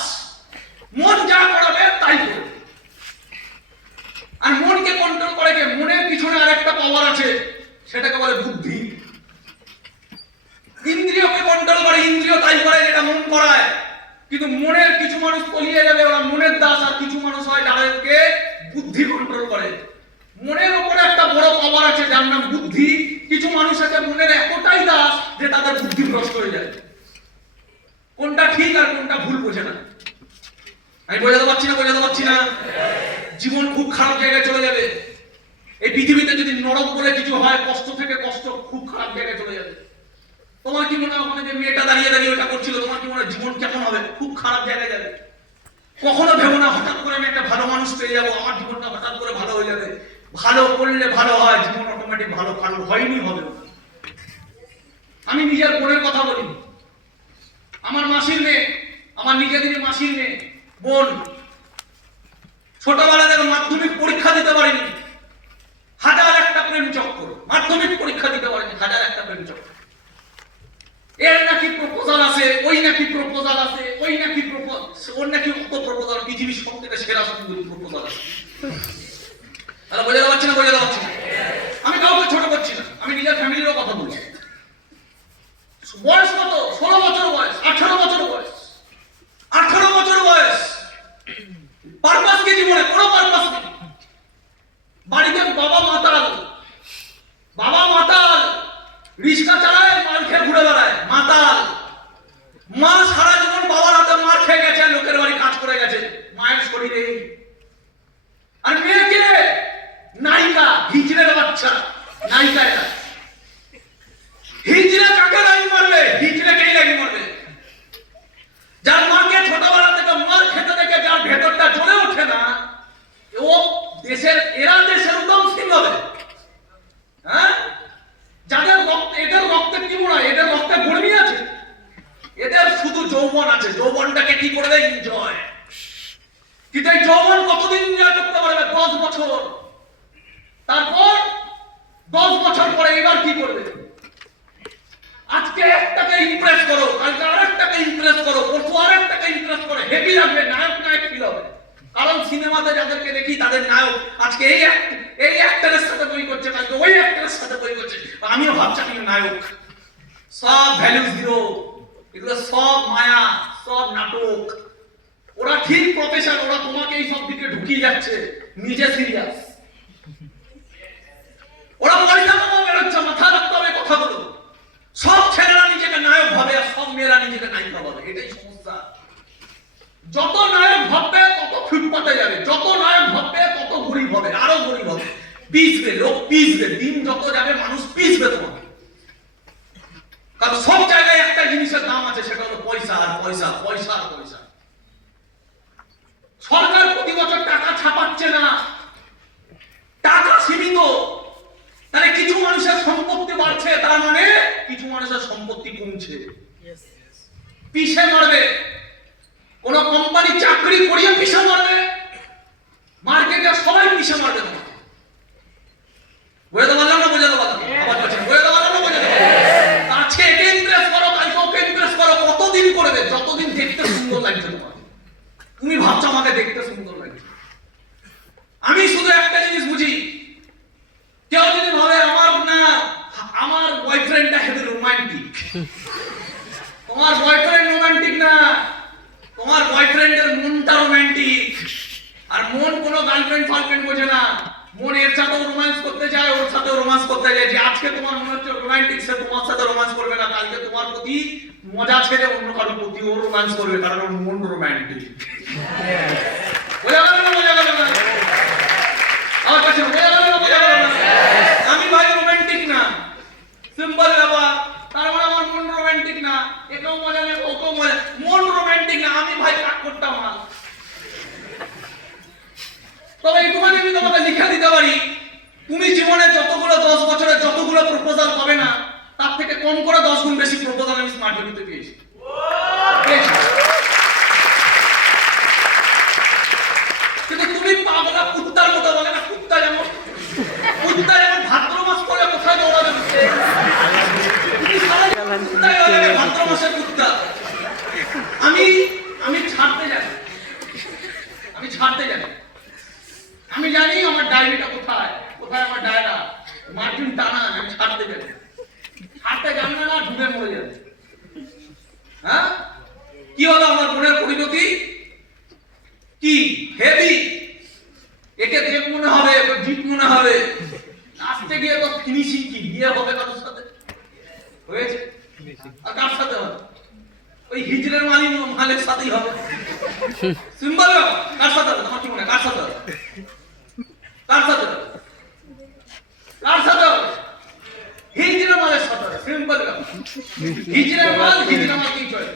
মন যা করাবে তাই করবে। আর মনকে কন্ট্রোল করে কে? মনের পিছনে আরেকটা পাওয়ার আছে, সেটাকে বলে বুদ্ধি। ইন্দ্রিয়কে কন্ট্রোল করে, ইন্দ্রিয় তাই করে যেটা মন করায়। কিন্তু মনের কিছু মানুষ তলিয়ে যাবে, ওরা মনের দাস। আর কিছু মানুষ হয় যাদেরকে বুদ্ধি কন্ট্রোল করে। মনের উপরে একটা বড় পাওয়ার আছে যার নাম বুদ্ধি। কিছু মানুষ আছে মনের এতটাই দাস যে তাদের বুদ্ধি ভ্রষ্ট হয়ে যায়, কোনটা ঠিক আর কোনটা ভুল বোঝে না। আমি বোঝাতে পারছি না, বোঝাতে পারছি না? জীবন খুব খারাপ জায়গায় চলে যাবে। এই পৃথিবীতে যদি নরক বলে কিছু হয়, কষ্ট থেকে কষ্ট, খুব খারাপ জায়গায় চলে যাবে। তোমার কি মনে হয় ওখানে যে মেয়েটা দাঁড়িয়ে দাঁড়িয়ে ওটা করছিল, তোমার কি মনে হয় জীবন কেমন হবে? খুব খারাপ জায়গায় যাবে। কখনো ভেবো না হঠাৎ করে আমি একটা ভালো মানুষ পেয়ে যাবো, আমার জীবনটা হঠাৎ করে ভালো হয়ে যাবে। ভালো করলে ভালো হয়, জীবন অটোমেটিক ভালো। কারণ হয়নি, হবে। আমি নিজের বোনের কথা বলি। আমার মাসির মেয়ে, আমার নিজেদের মাসির মেয়ে, বোন, ছোটবেলা থেকে মাধ্যমিক পরীক্ষা দিতে পারেনি, 1000 একটা প্রেম চক্কর। মাধ্যমিক পরীক্ষা দিতে পারেনি, 1000 একটা প্রেম চক্কর। এর নাকি প্রপোজাল আছে, ওই নাকি প্রপোজাল আছে, ওই নাকি ওর নাকি কত প্রপোজাল, পৃথিবীর সবথেকে সেরা সুন্দরী প্রপোজাল আছে। তাহলে বোঝাতে পারছি না, বোঝাতে পারছি না? আমি কাউকে ছোট করছি না, আমি নিজের ফ্যামিলিরও কথা বলছি। বয়স কত? 16 বছর বয়স, 18 বছর বয়স, 18 বছর বয়স। পারপাস কি জীবনে? কোনো পারপাস নেই। বাড়িতে বাবা মাতাল, বাবা মাতাল, রিক্সা চালায়, মার খেয়ে ঘুরে বেড়ায়, মাতাল। মা সারা জীবন বাবার হাতে মার খেয়ে গেছে, লোকের বাড়ি কাজ করে গেছে, মায়ের শরীরে। আর মেয়েকে নায়িকা, হিজড়ের বাচ্চা, নায়িকা। এরা হিজড়ে কাকে লাগি মারবে? হিজড়েকেই লাগি মারবে। যার মাকে ছোটবেলা থেকে মার খেতে দেখে যার ভেতরটা জ্বলে ওঠে না, ও দেশের, এরা দেশের উত্তম সিং হবে। হ্যাঁ, যাদের এটা যৌবন আছে, যৌবনটাকে কি করে দেয় এনজয়। কিন্তু এই যৌবন কতদিন এনজয় করতে পারবে? 10 বছর। তারপর 10 বছর পরে এবার কি করবে? আজকে একটাকে ইমপ্রেস করো, কালকে আরেকটাকে ইমপ্রেস করো, পরশু আরেকটাকে ইমপ্রেস করো, হেভি লাগবে, নায়ক নায়ক ফিল হবে। কারণ সিনেমাতে যাদেরকে দেখি তাদের নায়ক আজকে এই অ্যাক্টরের সাথে বই করছে, কালকে ওই অ্যাক্টরের সাথে বই করছে, আমিও ভাবছি আমি নায়ক। সব ভ্যালু জিরো, এগুলো সব মায়া, সব নাটক। ওরা ঠিক প্রফেশন, ওরা তোমাকে এই সব দিকে ঢুকিয়ে যাচ্ছে, নিজে সিরিয়াস। ওরা পয়সা কমা বেরোচ্ছে, মাথা রাখতে হবে কথাগুলো। সব ছেলেরা নিজেকে নায়ক ভাবে আর সব মেয়েরা নিজেকে নায়িকা ভাবে, এটাই সমস্যা। যত নায়ক ভাববে তত ফুটপাতে যাবে, যত নায়ক ভাববে তত গরিব হবে, আরো গরিব হবে, পিছবে, লোক পিছবে, দিন যত যাবে মানুষ পিছবে তোমাকে। কারণ সব জায়গায় একটা জিনিসের দাম আছে, সেটা হলো পয়সা আর পয়সা, পয়সা আর পয়সা। সরকার প্রতি বছর টাকা ছাপাচ্ছে না, টাকা সীমিত। তাহলে কিছু মানুষের সম্পত্তি বাড়ছে, তার মানে কিছু মানুষের সম্পত্তি কমছে। পিছে মারবে, কোন কোম্পানি চাকরি করিয়ে পিছে মারবে, মার্কেটে সবাই পিছে মারবে তোমাকে। বোঝাতে পারলাম না? বোঝাতে পারলাম? আবার বলছি, বোঝাতে পারলাম না? বোঝাতে পারলাম? আজকে একে ইমপ্রেস করো, কালকে ওকে ইমপ্রেস করো, কতদিন করবে? যতদিন দেখতে সুন্দর লাগছে তোমাকে। তুমি ভাবছো আমাকে দেখতে সুন্দর লাগছে। আমি শুধু একটা জিনিস বুঝি, কেউ যদি ভাবে আমার বয়ফ্রেন্ডটা হেভি রোমান্টিক, তোমার বয়ফ্রেন্ড রোমান্টিক না, তোমার বয়ফ্রেন্ডের মনটা রোমান্টিক। আর মন কোনো গার্লফ্রেন্ড ফার্লফ্রেন্ড বোঝে না, মন এর সাথেও রোম্যান্স করতে চায়, ওর সাথেও রোম্যান্স করতে চায়। যে আজকে তোমার মনে হচ্ছে রোমান্টিক, সে তোমার সাথে রোম্যান্স করবে না, কালকে তোমার প্রতি মজা ছেড়ে অন্য কারোর প্রতি ও রোম্যান্স করবে, কারণ ওর মন রোমান্টিক। বোঝা গেল না? বোঝা গেল না? আমার কাছে বোঝা গেল না? বোঝা গেল না? আমি ভাই রোমান্টিক না, সিম্পল ব্যাপার। তার মানে আমার মন রোমান্টিক না, একেও মজা নেই ওকেও মজা, মন রোমান্টিক না, আমি ভাই কাট করতাম না। তবে এইটুখানি আমি তোমাকে লিখে দিতে পারি, তুমি জীবনে যতগুলো 10 বছরে যতগুলো প্রপোজাল পাবে না, তার থেকে কম করে 10 গুণ বেশি প্রপোজাল আমি স্মার্ট টিভিতে পেয়েছি। কিন্তু তুমি পাগলা কুত্তার মতো বলে না, কুত্তা যেমন ভাদ্র মাস পরে কোথায় দৌড়াবে, ভাদ্র মাসের কুত্তা। আমি ছাড়তে জানি, আমি জানি আমার ডায়েরিটা কোথায়, আমার ডায়রা মার্জিন টানা, আমি ছাড়তে জানি। ছাড়তে জানবে না, ডুবে মরে যাবে। হ্যাঁ, কি হলো আমার মনের পরিণতি? কি হেভি, একে দেব মনে হবে, জিত মনে হবে। আসতে গিয়ে তো ফিনিশিং কি বিয়ে হবে কারোর সাথে হয়েছে, আর কার সাথে হবে? ওই হিজড়ের মালের সাথেই হবে। সিম্বল কার সাথে হবে? তোমার কি মনে হয় কার সাথে হবে? কার সাথে হবে? কার সাথে হবে? হিজড়ের মালের সাথে হবে। সিম্পল হিজড়ের মাল কি চয়েস?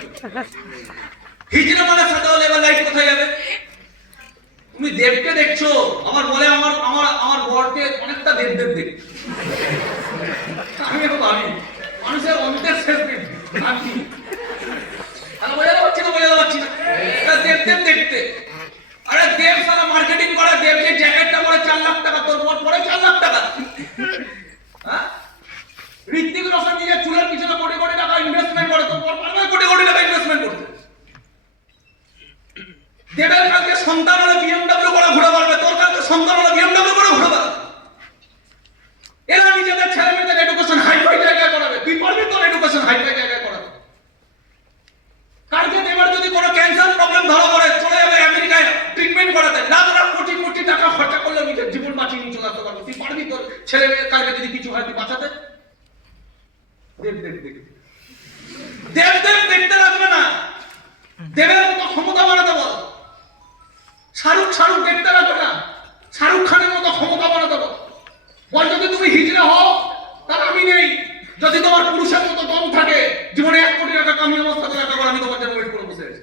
হিজড়ের মালের সাথে হলে এবার লাইফ কোথায় যাবে? তুমি দেবকে দেখছো, আমার বলে আমার বরকে অনেকটা দেব দেখতে। আমি তো ভাবি মানুষের অন্তের শেষ ভাবছি, বোঝাতে পারছি না। দেখতে আরে দেব সারা মার্কেটিং করে, দেব যে জ্যাকেটটা পরে 4 লাখ টাকা, তোর বর পরে 4 লাখ টাকা। হ্যাঁ, ঋত্বিক রোশন নিজের চুলের পিছনে কোটি কোটি টাকা ইনভেস্টমেন্ট করে, তোর বর পারবে কোটি কোটি টাকা ইনভেস্টমেন্ট করতে। দেবের কালকে সন্তান হলে বিএমডব্লিউ করে ঘুরে পারবে, তোর কালকে সন্তান হলে বিএমডব্লিউ করে ঘুরে পারবে। এরা নিজেদের ছেলে মেয়েদের এডুকেশন হাইফাই জায়গায় করাবে, তুই পারবি তোর এডুকেশন হাইফাই জায়গায় করাবে? কালকে দেবার যদি কোনো ক্যান্সার প্রবলেম ধরা পড়ে, চলে যাবে আমেরিকায় ট্রিটমেন্ট করাতে, লাখ লাখ কোটি কোটি টাকা খরচা করলে নিজের জীবন বাঁচিয়ে নিয়ে চলে আসতে পারবে। তুই পারবি তোর ছেলে মেয়ের কালকে যদি কিছু হয় তুই বাঁচাতে? দেব দেখতে লাগবে না, দেবের মতো ক্ষমতা বানাতে বল। শাহরুখ দেখতে লাগবে না, শাহরুখ খানের মতো ক্ষমতা বানাতে বল। যদি তুমি হিজড়া হও তাহলে আমি নেই, যদি তোমার পুরুষের মতো দম থাকে, জীবনে 1 কোটি টাকা কামিয়ে অবস্থাতে রাখা বলে আমি তোমার জন্য ওয়েট করে বসে আছি।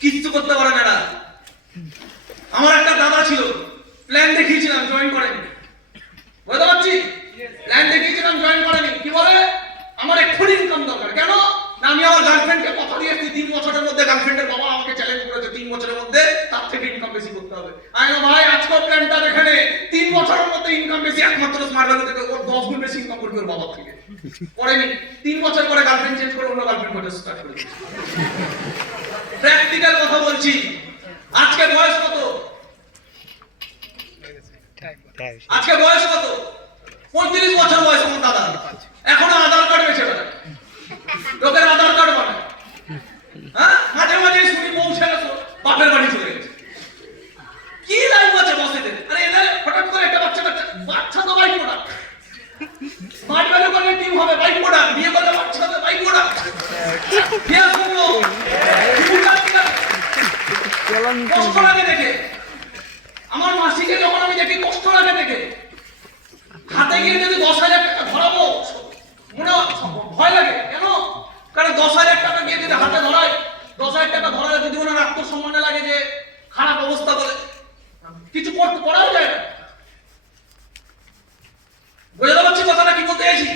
কিচ্ছু করতে পারে না এরা। আমার একটা দাদা ছিল, প্ল্যান দেখিয়েছিলাম, জয়েন করেনি। বুঝতে পারছি, প্ল্যান দেখিয়েছিলাম, জয়েন করেনি। কি বলে? আমার এক্ষুনি ইনকাম দরকার। কেন না? আমি আমার গার্লফ্রেন্ড গার্লফ্রেন্ডকে কথা দিয়ে 3 বছরের মধ্যে গার্লফ্রেন্ডের বাবা আমাকে চ্যালেঞ্জ করেছে 3 বছরের মধ্যে তার থেকে ইনকাম বেশি করতে হবে। আমি বললাম ভাই আজকেও প্ল্যানটা এখানে 3 বছরের মধ্যে ইনকাম বেশি, একমাত্র স্মার্ট ভ্যালু থেকে ওর 10 গুণ বেশি ইনকাম করবে ওর বাবা থেকে। করেনি, 3 বছর পরে গার্লফ্রেন্ড চেঞ্জ করে অন্য গার্লফ্রেন্ড করতে স্টার্ট করেছে। প্র্যাকটিক্যাল কথা বলছি। আজকে বয়স কত? আজকে বয়স কত? 35 বছর বয়স আমার দাদা, এখনো আধার কার্ড বেঁচে বেড়ায়, লোকের আধার কার্ড বানায়। হ্যাঁ, মাঝে মাঝে শুনি বউ ছেলে বাপের বাড়ি চলে গেছে। কি লাইফ আছে বসেদের? আরে এদের হঠাৎ করে একটা বাচ্চা তো বাইক মোড়া, স্মার্ট ভ্যালু করলে টিম হবে বাইক মোড়া, বিয়ে করলে বাচ্চা হবে বাইক মোড়া। বিয়ে করলো কষ্ট লাগে দেখে, আমার মাসিকে যখন আমি দেখি কষ্ট লাগে দেখে। হাতে গিয়ে যদি 10,000 টাকা ধরাবো মনে ভয় লাগে। কেন? কারণ 10,000 টাকা গিয়ে যদি হাতে ধরায়, 10,000 টাকা ধরালে যদি ওনার আত্মসম্মানে লাগে যে খারাপ অবস্থা বলে কিছু করাও যায় না। বুঝতে পারছি কথাটা কি বলতে চাইছি?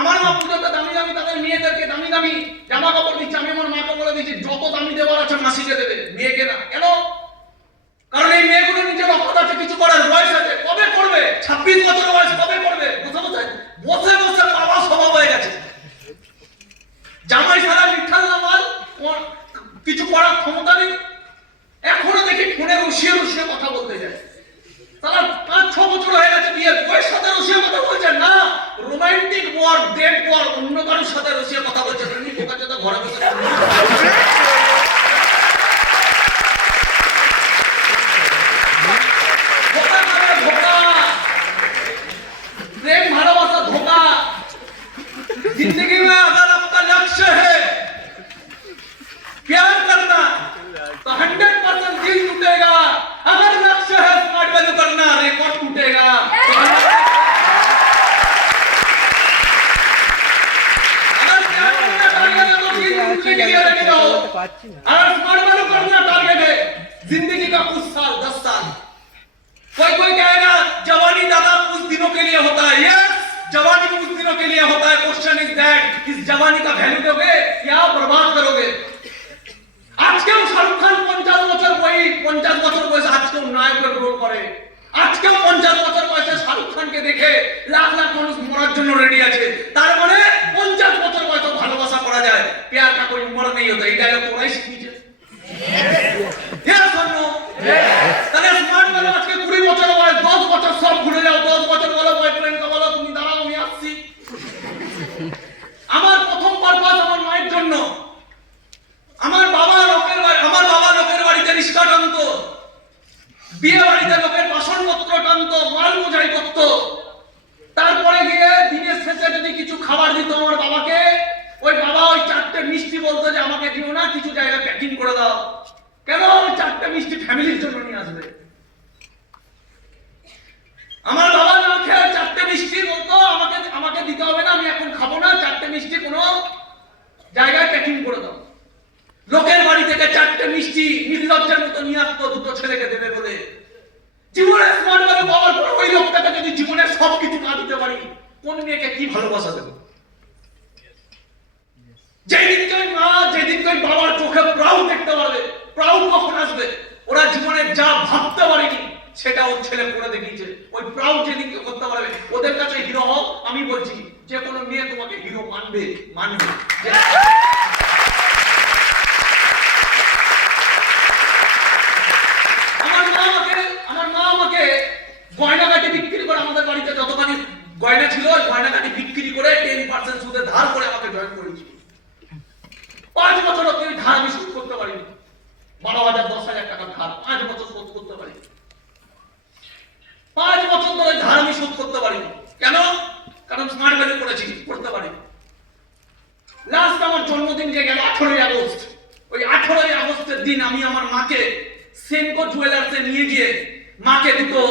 আমার মা পুজোতে দামি দামি তাদের মেয়েদেরকে দামি দামি জামা কাপড় দিচ্ছে। আমি আমার মাকে বলে দিচ্ছি যত দামি দেওয়ার আছে মাসিকে দেবে, মেয়েকে না। কেন? কারণ এই মেয়েগুলো নিজের অপরাধ আছে, কিছু করার বয়স আছে, কবে করবে? 26 বছর বয়স কবে করবে? বসে বসে বসে বাবা স্বভাব হয়ে গেছে। জামাই সারা মিঠাল নামাল, কিছু করার ক্ষমতা নেই। এখনো দেখি ফোনে রসিয়ে রসিয়ে কথা বলতে যায়। তারা 5-6 বছর হয়ে গেছে বিয়ের, বয়স সাথে রসিয়ে কথা বলছে না। রোমান্টিক ওয়ার, ডেট ওয়ার, অন্য কারোর সাথে রসিয়ে কথা বলছে। তুমি বোকা চোদা ঘরে বসে प्रेम भालोबासा धोखा। जिंदगी में अगर आपका लक्ष्य है प्यार करना तो 100% दिल टूटेगा। अगर लक्ष्य है स्मार्ट वैल्यू करना, रिकॉर्ड टूटेगा। अगर प्यार करना टारगेट है तो दिल टूटने के लिए रेडी रहो। अगर स्मार्ट वैल्यू करना टारगेट है जिंदगी का कुछ साल, 10 साल। कोई कहेगा जवानी दादा कुछ दिनों के लिए होता है। यस, जवानी कुछ दिनों के लिए होता है। क्वेश्चन इज दैट इस जवानी का वैल्यू दोगे या बर्बाद करोगे? আজকেও শাহরুখ খান 50 বছর বয়স, 50 বছর বয়স আজকেও নায়কের রোল করে। আজকেও 50 বছর বয়সে শাহরুখ খানকে দেখে লাখ লাখ মানুষ মরার জন্য রেডি আছে। তার মানে 50 বছর বয়সে ভালোবাসা করা যায়। प्यार का कोई उम्र नहीं होता। এই ডায়লগ তোরাই শিখিয়েছে। यस और नो? তাহলে স্মার্ট ভ্যালু আজকে 20 বছর বয়স, 10 বছর সব ভুলে যাও। 10 বছর বলো বয়ফ্রেন্ডকে বলো তুমি দাঁড়াও আমি আসছি। আমার প্রথম পারপাস আমার মায়ের জন্য। আমার বাবা লোকের বাড়িতে রিস্কা টানতো, বিয়ে বাড়িতে লোকের বাসনপত্র টানতো, মাল বোঝাই করতো। তারপরে গিয়ে দিনের শেষে যদি কিছু খাবার দিত আমার বাবাকে, ওই বাবা ওই 4টে মিষ্টি বলতো যে আমাকে দিও না, কিছু জায়গা প্যাকিং করে দাও। কেন? ওই 4টে মিষ্টি ফ্যামিলির জন্য নিয়ে আসবে। আমার বাবা না খেয়ে 4টে মিষ্টি বলতো আমাকে দিতে হবে না, আমি এখন খাবো না, 4টে মিষ্টি কোনো জায়গায় প্যাকিং করে দাও। লোকের বাড়ি থেকে 4টে মিষ্টি নির্লজ্জের মতো নিয়ে আসতো দুটো ছেলেকে দেবে বলে। জীবনে স্মার্ট ভ্যালু পাওয়ার পর ওই লোকটাকে যদি জীবনে সবকিছু না দিতে পারি, কোন মেয়েকে কি ভালোবাসা দেবো? যেদিনকে মা, যেদিনকে বাবার চোখে প্রাউড দেখতে পারবে, প্রাউড কখন আসবে? ওরা জীবনে যা ভাবতে পারেনি সেটা ওর ছেলে করে দেখিয়েছে। ওই প্রাউড যেদিনকে করতে পারবে, ওদের কাছে হিরো হও। আমি বলছি যে কোনো মেয়ে তোমাকে হিরো মানবে। আমার মা আমাকে গয়নাগাটি বিক্রি করে, আমাদের বাড়িতে যতখানি গয়না ছিল গয়নাগাটি বিক্রি করে 10% সুদে ধার করে আমাকে জয়েন করেছিল। 5 বছর অবধি ধার আমি শোধ করতে পারিনি। 12,000 10,000 টাকা ধার 5 বছর শোধ করতে পারিনি। 5 বছর ধরে ধার আমি শোধ করতে পারিনি। কেন? কারণ স্মার্ট ভ্যালু করেছি, করতে পারিনি। লাস্ট আমার জন্মদিন যে গেল 18 আগস্ট, ওই 18 আগস্টের দিন আমি আমার মাকে সেনকো জুয়েলার্সে নিয়ে গিয়ে মাকে দুটো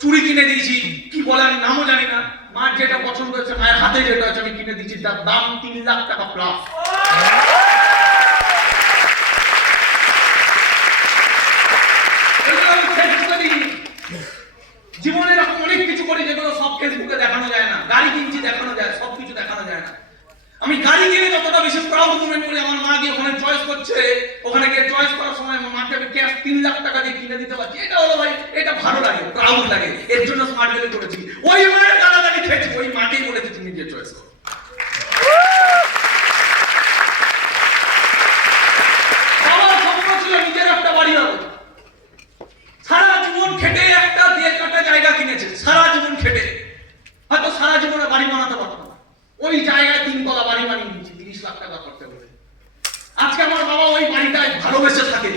চুড়ি কিনে দিয়েছি। কি বলে আমি নামও জানি না। মার যেটা পছন্দ হয়েছে, মায়ের হাতে যেটা আছে আমি কিনে দিয়েছি, তার দাম 3 লাখ টাকা প্লাস। জীবনে এরকম অনেক কিছু করি যেগুলো সব ফেসবুকে দেখানো যায় না। গাড়ি কিনছি দেখানো যায়, সবকিছু দেখানো যায় না। আমি গাড়ি কিনে যতটা বেশি প্রাউড মুভমেন্ট করি, আমার মা গিয়ে ওখানে চয়েস করছে, ওখানে গিয়ে চয়েস করার সময় মাকে আমি ক্যাশ 3 লাখ টাকা দিয়ে কিনে দিতে পারছি, এটা হলো ভাই, এটা ভালো লাগে, প্রাউড লাগে, এর জন্য স্মার্ট ভ্যালু করেছি। ওই মায়ের গালাগালি খেয়েছি, ওই মাকেই বলেছি তুমি নিজে চয়েস করো। আমার স্বপ্ন ছিল নিজের একটা বাড়ি হবে। সারা জীবন খেটে একটা 1.5 কাঠা জায়গা কিনেছে, সারা জীবন খেটে, হয়তো সারা জীবনে বাড়ি বানাতে পারতো না, ওই জায়গায় 3 তলা বাড়ি বানিয়ে দিয়েছে 30 লাখ টাকা খরচা করে। আজকে আমার বাবা ওই বাড়িটায় ভালোবেসে থাকে,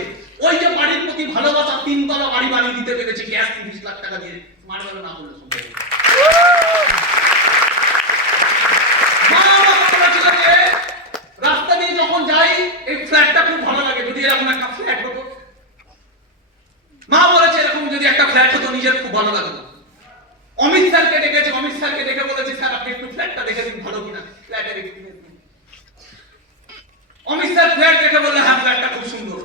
ওই যে বাড়ির প্রতি ভালোবাসা, 3 তলা বাড়ি বানিয়ে দিতে পেরেছে গ্যাস 30 লাখ টাকা দিয়ে, স্মার্ট ভ্যালু না করলে সম্ভব না। মা আমাকে বলেছিল যে রাস্তা দিয়ে যখন যাই এই ফ্ল্যাটটা খুব ভালো লাগে, যদি এরকম একটা ফ্ল্যাট হতো। মা বলেছে এরকম যদি একটা ফ্ল্যাট হতো নিজের খুব ভালো লাগতো। অমিত স্যারকে ডেকেছে, অমিত স্যারকে ডেকে বলেছে স্যার আপনি একটু ফ্ল্যাটটা দেখে দিন ভালো কিনা, ফ্ল্যাটের এক্সপিরিয়েন্স দিন। অমিত স্যার ফ্ল্যাট দেখে বললে হ্যাঁ ফ্ল্যাটটা খুব সুন্দর,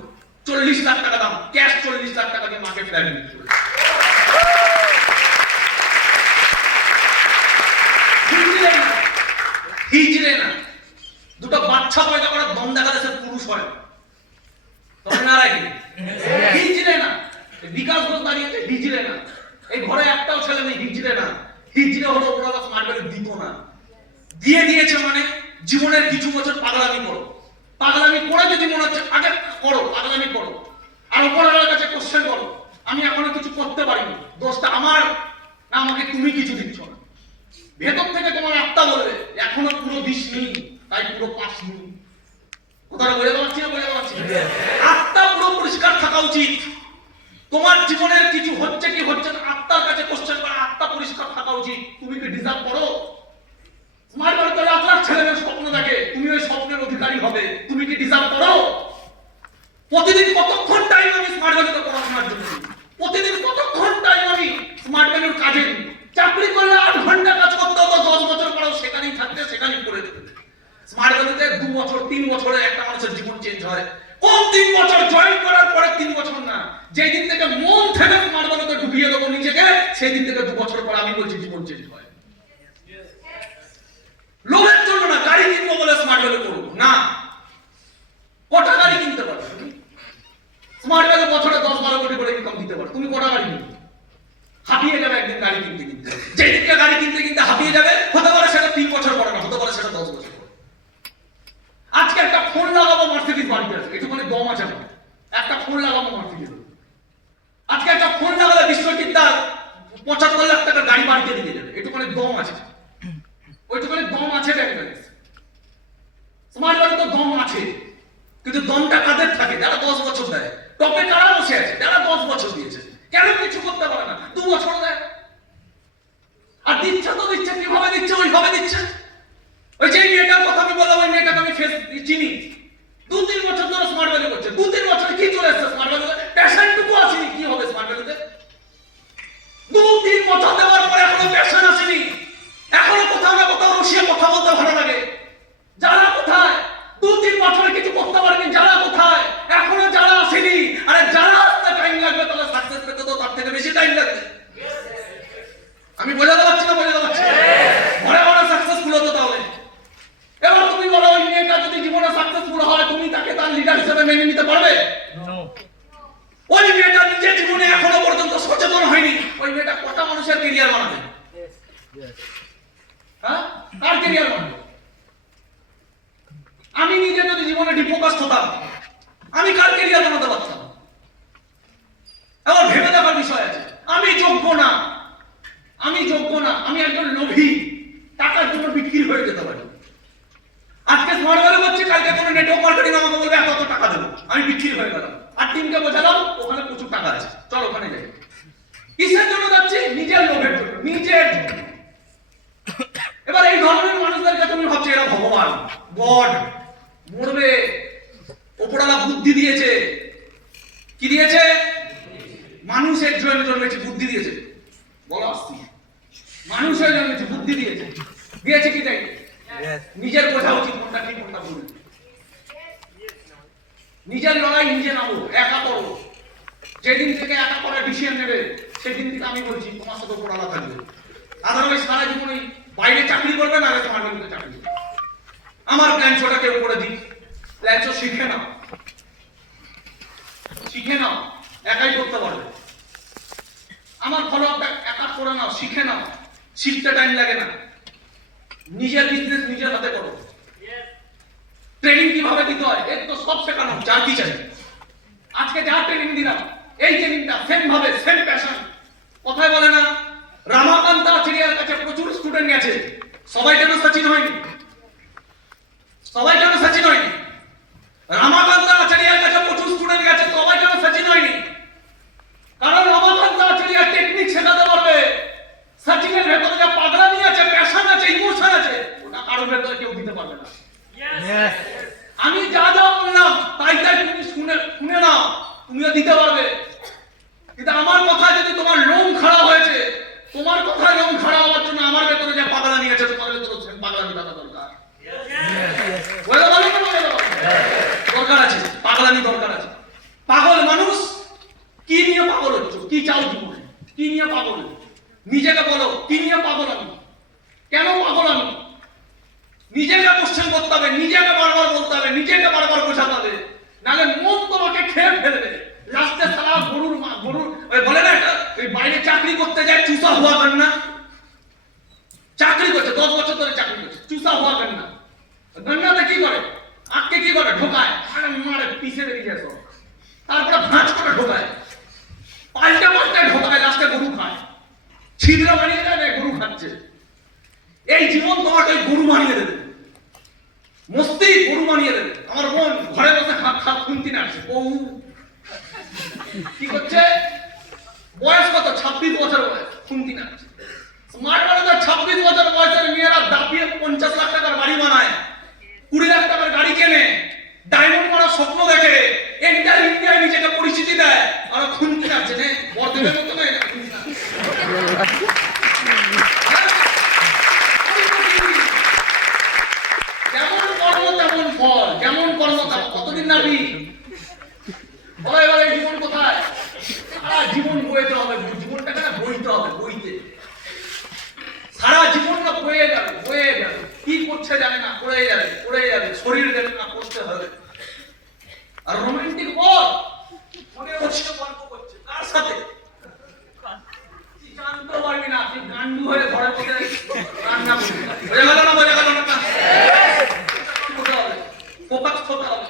40 লাখ টাকা দাম, ক্যাশ 40 লাখ টাকা দিয়ে মাকে ফ্ল্যাট দিতে হবে। হিজড়ে না, দুটো বাচ্চা পয়দা করার দম দেখা দেশের পুরুষ হয় তখন না রাখি, হিজড়ে না। বিকাশ ঘোষ দাঁড়িয়েছে হিজড়ে না, এই ঘরে একটাও ছেলে নেই হিজড়ে না। হিজড়ে হলো ওরা স্মার্ট ভ্যালু দিত না, দিয়ে দিয়েছে মানে জীবনের কিছু বছর পাগলামি করো, পাগলামি করে যদি মনে হচ্ছে আগে করো, পাগলামি করো, আর উপরওয়ালার কাছে কোশ্চেন করো আমি এখনো কিছু করতে পারিনি, দোষটা আমার না আমাকে তুমি কিছু দিচ্ছ না। ভেতর থেকে তোমার আত্মা বলবে এখনো পুরো দিসনি তাই পুরো পাসনি। কথাটা বলে পাচ্ছি না, বলে পাচ্ছি আত্মা পুরো পরিষ্কার থাকা উচিত। তোমার জীবনের কিছু হচ্ছে কি হচ্ছে না আত্মার কাছে কোশ্চেন করা, আত্মা পরিষ্কার থাকা উচিত। তুমি কি ডিজার্ভ করো? স্মার্ট ভ্যালু তো আপনার ছেলেমেয়ের স্বপ্ন দেখে, তুমি ওই স্বপ্নের অধিকারী হবে, তুমি কি ডিজার্ভ করো? প্রতিদিন কতক্ষণ টাইম আমি স্মার্ট ভ্যালুতে পড়াশোনার জন্য দিই, প্রতিদিন কতক্ষণ টাইম আমি স্মার্ট ভ্যালুর কাজে দিই। চাকরি করলে 8 ঘন্টা কাজ করতে হতো, 10 বছর পরেও সেখানেই থাকতে, সেখানেই করে দিতে। স্মার্ট ভ্যালুতে 2 বছর 3 বছরে একটা মানুষের জীবন চেঞ্জ হয়। কোন 3 বছর জয়েন করার পরে 3 বছর না, যেই দিন থেকে মন থেকে স্মার্ট ভ্যালুতে ঢুকিয়ে দেবো নিজেকে, সেই দিন থেকে 2 বছর পরে আমি বলছি জীবন চেঞ্জ হয়। লোভের জন্য না, গাড়ি কিনবো বলে স্মার্ট ভ্যালু করবো না। কটা গাড়ি কিনতে পারো তুমি? স্মার্ট ভ্যালু বছরে 10-12 কোটি করে ইনকাম দিতে পারো, তুমি কটা গাড়ি কিনবে? হাঁপিয়ে যাবে একদিন গাড়ি কিনতে কিনতে, যেই দিনকে গাড়ি কিনতে কিনতে হাঁপিয়ে যাবে, হতে পারে সেটা 3 বছর পরে না, হতে পারে সেটা 10 বছর পরে। আজকে একটা ফোন লাগাবো মার্সিডিজ বাড়িতে আছে, একটুখানি দম আছে না, একটা ফোন লাগাবো মার্সিডিজ। আজকে একটা ফোন লাগালে বিশ্বজিৎ দার 75 লাখ টাকার গাড়ি বাড়িতে দিয়ে যাবে, একটুখানি দম আছে, ওইটুখানি দম আছে। স্মার্ট ভ্যালু তো দম আছে, কিন্তু দমটা কাদের থাকে? যারা 10 বছর দেয়। টপে কারা বসে আছে? যারা 10 বছর দিয়েছে। কেন কিছু করতে পারে না? 2 বছর দেয়। আর দিচ্ছে তো দিচ্ছে, কিভাবে দিচ্ছে? ওইভাবে দিচ্ছে। ওই যে মেয়েটার কথা আমি বললাম, ওই মেয়েটাকে আমি ফেস চিনি, 2-3 বছর ধরে স্মার্ট ভ্যালু করছে। 2-3 বছর কি চলে এসেছে স্মার্ট ভ্যালুতে? প্যাশনটুকু আসেনি, কি হবে স্মার্ট ভ্যালুতে? 2-3 বছর দেওয়ার পরে এখনো প্যাশন আসেনি, এখনো কোথাও না কোথাও রসিয়ে কথা বলতে ভালো লাগে। যারা কোথায় 2-3 বছরে কিছু করতে পারেনি, যারা কোথায় এখনো যারা আসেনি, আরে যারা আসতে টাইম লাগবে তাহলে সাকসেস পেতে তো তার থেকে বেশি টাইম লাগবে। আমি বোঝাতে পারছি না, বোঝাতে পারছি ঘরে ঘরে সাকসেসফুল হতো তাহলে। এবার তুমি বলো ওই মেয়েটা যদি জীবনে সাকসেসফুল হয়, তুমি তাকে তার লিডার হিসেবে মেনে নিতে পারবে? ওই মেয়েটা নিজের জীবনে এখনো পর্যন্ত সচেতন হয়নি, ওই মেয়েটা কটা মানুষের ক্যারিয়ার বানাবে? হ্যাঁ, কার ক্যারিয়ার বানাবে? আমি নিজে যদি জীবনে ডিফোকাসড হতাম, আমি কার ক্যারিয়ার বানাতে পারতাম? এবার ভেবে দেখার বিষয় আছে। আমি যোগ্য না, আমি যোগ্য না, আমি একজন লোভী, টাকার জন্য বিক্রি হয়ে যেতে পারি। আজকে স্মার্ট ভ্যালু করছি, কালকে কোনো নেটওয়ার্ক মার্কেটিং আমাকে বলবে এত টাকা দেবো, আমি বিক্রি হয়ে গেলাম। আর টিমকে বোঝালাম ওখানে প্রচুর টাকা আছে, চল ওখানে যাই। কিসের জন্য যাচ্ছি? নিজের লোভের জন্য, নিজের জন্য। এবার এই ধরনের মানুষদেরকে তুমি ভাবছো এরা ভগবান, গড, মরবে। ওপরওয়ালা বুদ্ধি দিয়েছে, কি দিয়েছে? মানুষের জন্য জন্মেছে, বুদ্ধি দিয়েছে। বলো আসছি, মানুষের জন্মেছে, বুদ্ধি দিয়েছে। দিয়েছে কি তাই? নিজের বোঝা উচিত কোনটা ঠিক কোনটা ভুল। নিজের লড়াই নিজে নামো, একা করো। যেদিন থেকে একা করার ডিসিশন নেবে, সেদিন থেকে আমি বলছি তোমার সাথে ওপরওয়ালা থাকবে। আদারওয়াইজ সারা জীবন বাইরে চাকরি করবে না, স্মার্ট ভ্যালুতে চাকরি। আমার প্ল্যান ছোটা কেউ করে দিই, ল্যাচো শিখে নাও, শিখে নাও, একাই করতে পারবে। আমার ফলো একা করে নাও, শিখে নাও, শিখতে টাইম লাগে না। নিজের বিজনেস নিজের হাতে করো। ট্রেনিং কিভাবে দিতে হয় এর তো সব শেখানো, যার কি চাই। আজকে যা ট্রেনিং দিলাম, এই ট্রেনিংটা সেম ভাবে, সেম প্যাশন। কথায় বলে না, রামাকান্ত আচার্যের কাছে প্রচুর স্টুডেন্ট গেছে, সবাই কেন সচিন হয়নি? সবাই কেন সচিন হয়নি? রামাকান্ত আচার্যের কাছে প্রচুর স্টুডেন্ট গেছে, সবাই কেন সচিন হয়নি? কারণ রামাকান্ত আচার্য টেকনিক শেখাতে পারবে। সচিনের ভেতরে যে পাগলামি আছে, প্যাশন আছে, ইমোশন আছে, ওটা কারোর ভেতরে কেউ দিতে পারবে না। আমি যা যা বললাম তাই তাই তুমি শুনে নাও, তুমিও দিতে পারবে। কিন্তু আমার কথা যদি তোমার লোম খাড়া হয়েছে, তোমার কথায় লোম খাড়া হওয়ার জন্য আমার ভেতরে যে পাগলামি আছে, তোমার ভেতরে পাগলামি থাকা দরকার। দরকার আছে, পাগলামি দরকার আছে। পাগল মানুষ কি নিয়ে পাগল হচ্ছ? কি চাও জীবনে? কি নিয়ে পাগল? নিজেকে বলো, কি নিয়ে পাগল আমি? কেন পাগল আমি? নিজেকে কোশ্চেন করতে হবে, নিজেকে বারবার বলতে হবে, নিজেকে বারবার বোঝাতে হবে, নাহলে মন তোমাকে খেয়ে ফেলবে। লাস্টে সারা গরুর ওই বলে না, একটা ওই বাইরে চাকরি করতে যায়, চুষা হওয়া কেন না? চাকরি করছে 10 বছর ধরে চাকরি করছে, চুষা হওয়া কেন না? গন্নাতে কি করে? আজকে কি করে? ঢোকায়, আরে মারে পিছে বেরিয়ে যায় সব, তারপরে ভাঁজ করে ঢোকায়, পাল্টে পাল্টে ঢোকায়, লাস্টে গরু খায়। ছিদ্র বানিয়ে দেয় না, গরু খাচ্ছে। এই জীবন তোমাকে গরু বানিয়ে দেবে, মস্তি গরু বানিয়ে দেবে। আমার বোন ঘরে বসে খুনতি নাড়ছে, বউ কি করছে? বয়স কত? 26 বছর বয়স, খুনতি নাড়ছে। স্মার্ট বানাতে 26 বছর বয়সের মেয়েরা দাপিয়ে 50 লাখ টাকার বাড়ি বানায়, 20 লাখ টাকার গাড়ি কেনে, ডায়মন্ড মারার স্বপ্ন দেখে, এন্টার ইন্ডিয়ায় নিজেকে পরিচিতি দেয়, আর খুনতি নাড়ছে। নে বর্তমানের মতো না, এটা খুনতি নাড়ছে। যেমন কর্ম তেমন ফল, যেমন কর্ম কতদিন নাবি বলে বলে জীবন কোথায়? সারা জীবন বইতে হবে, জীবনটাকে না বইতে হবে, বইতে সারা জীবন না বয়ে যাবে, বয়ে যাবে। কি করছে জানে না, পড়ে যাবে, পড়ে যাবে, শরীর দেবে না, করতে হবে। আর রোমান্টিক বল মনে হচ্ছে গল্প করছে কার সাথে? জানতে পারবি না, তুই গান্ডু হয়ে ঘরে বসে রান্না করবি। বোঝা গেল না? বোঝা গেল না? ফোকাস করতে হবে।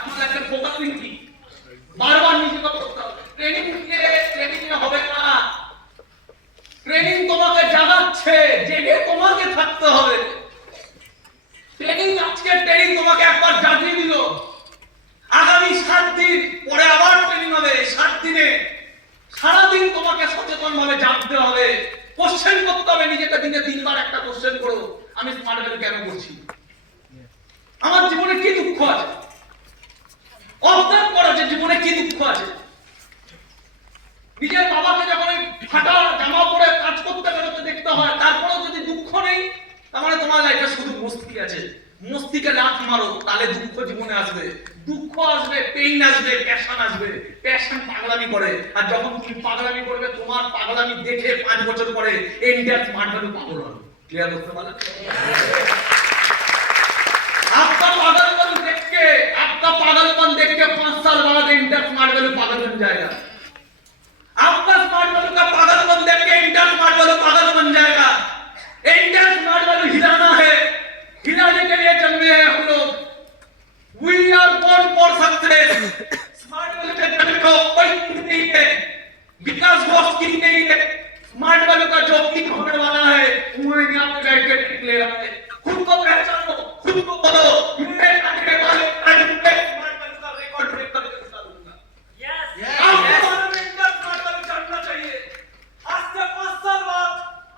এমন একটা ফোকাস কি বারবার নিজেকে করতে হবে। ট্রেনিং হবে না, ট্রেনিং তোমাকে জাগাচ্ছে, জেগে তোমাকে থাকতে হবে। ট্রেনিং, আজকের ট্রেনিং তোমাকে একবার জাগিয়ে দিল, আগামী 7 দিন পরে আবার ট্রেনিং হবে। 7 দিনে সারাদিন তোমাকে সচেতন ভাবে জাগতে হবে, কোশ্চেন করতে হবে নিজেকে। দিনে 3 বার একটা কোশ্চেন করো, আমি স্মার্ট ভ্যালু কেন করছি? আমার জীবনে কি দুঃখ আছে? অবজার্ভ করো যে জীবনে কি দুঃখ আছে। নিজের বাবাকে যখন ফাটা জামা পরে কাজ করতে বেরোতে দেখতে হয়, তারপরেও যদি দুঃখ নেই, তার মানে তোমার লাইফে শুধু মস্তি আছে। মস্তিকে লাথ মারো, তাহলে দুঃখ জীবনে আসবে। দুঃখ আসবে, পেইন আসবে, প্যাশন আসবে। প্যাশন পাগলামি করে, আর যখন তুমি পাগলামি করবে, তোমার পাগলামি দেখে 5 বছর পরে ইন্ডিয়ার স্মার্ট ভ্যালু পাগল হবে। ক্লিয়ার করতে পারলে? आपका पागलपन देख के 5 साल बाद इंटर स्मार्ट वैल्यू पागल बन जाएगा। आपका स्मार्ट वैल्यू का पागलपन देख के इंटर स्मार्ट वैल्यू पागल बन जाएगा। इंटर स्मार्ट वैल्यू हिलाना है, हिलाने के लिए जन्मे हैं हम लोग। We are born for success. Smart value के जन्म को कोई नहीं है, विकास बॉस की नहीं है। स्मार्ट वैल्यू का जो किक होने वाला है, वो यहाँ पे बैठ के टिक ले रहा है। खुद को पहचानो, खुद को बोलो, मैं आने वाले आज मैं स्मार्ट वैल्यू का रिकॉर्ड ब्रेक करके दिखाऊंगा। यस आपको बारे में इंटर स्मार्ट वैल्यू जानना चाहिए। आज से 5 साल बाद,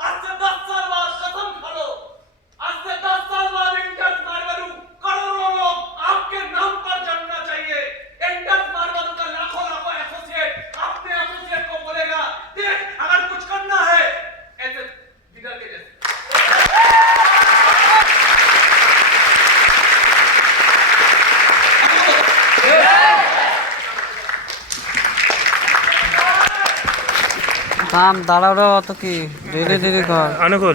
आज से 10 साल बाद कसम खा लो, आज से 10 साल बाद इंटर स्मार्ट वैल्यू करोड़ों लोग आपके नाम पर जानना चाहिए। इंटर स्मार्ट वैल्यू का लाखों एसोसिएट अपने एसोसिएट को बोलेगा, देख अगर कुछ करना है ऐसे बिगड़ के जैसे। দাঁড়াও, অত কি ধীরে ধীরে কর।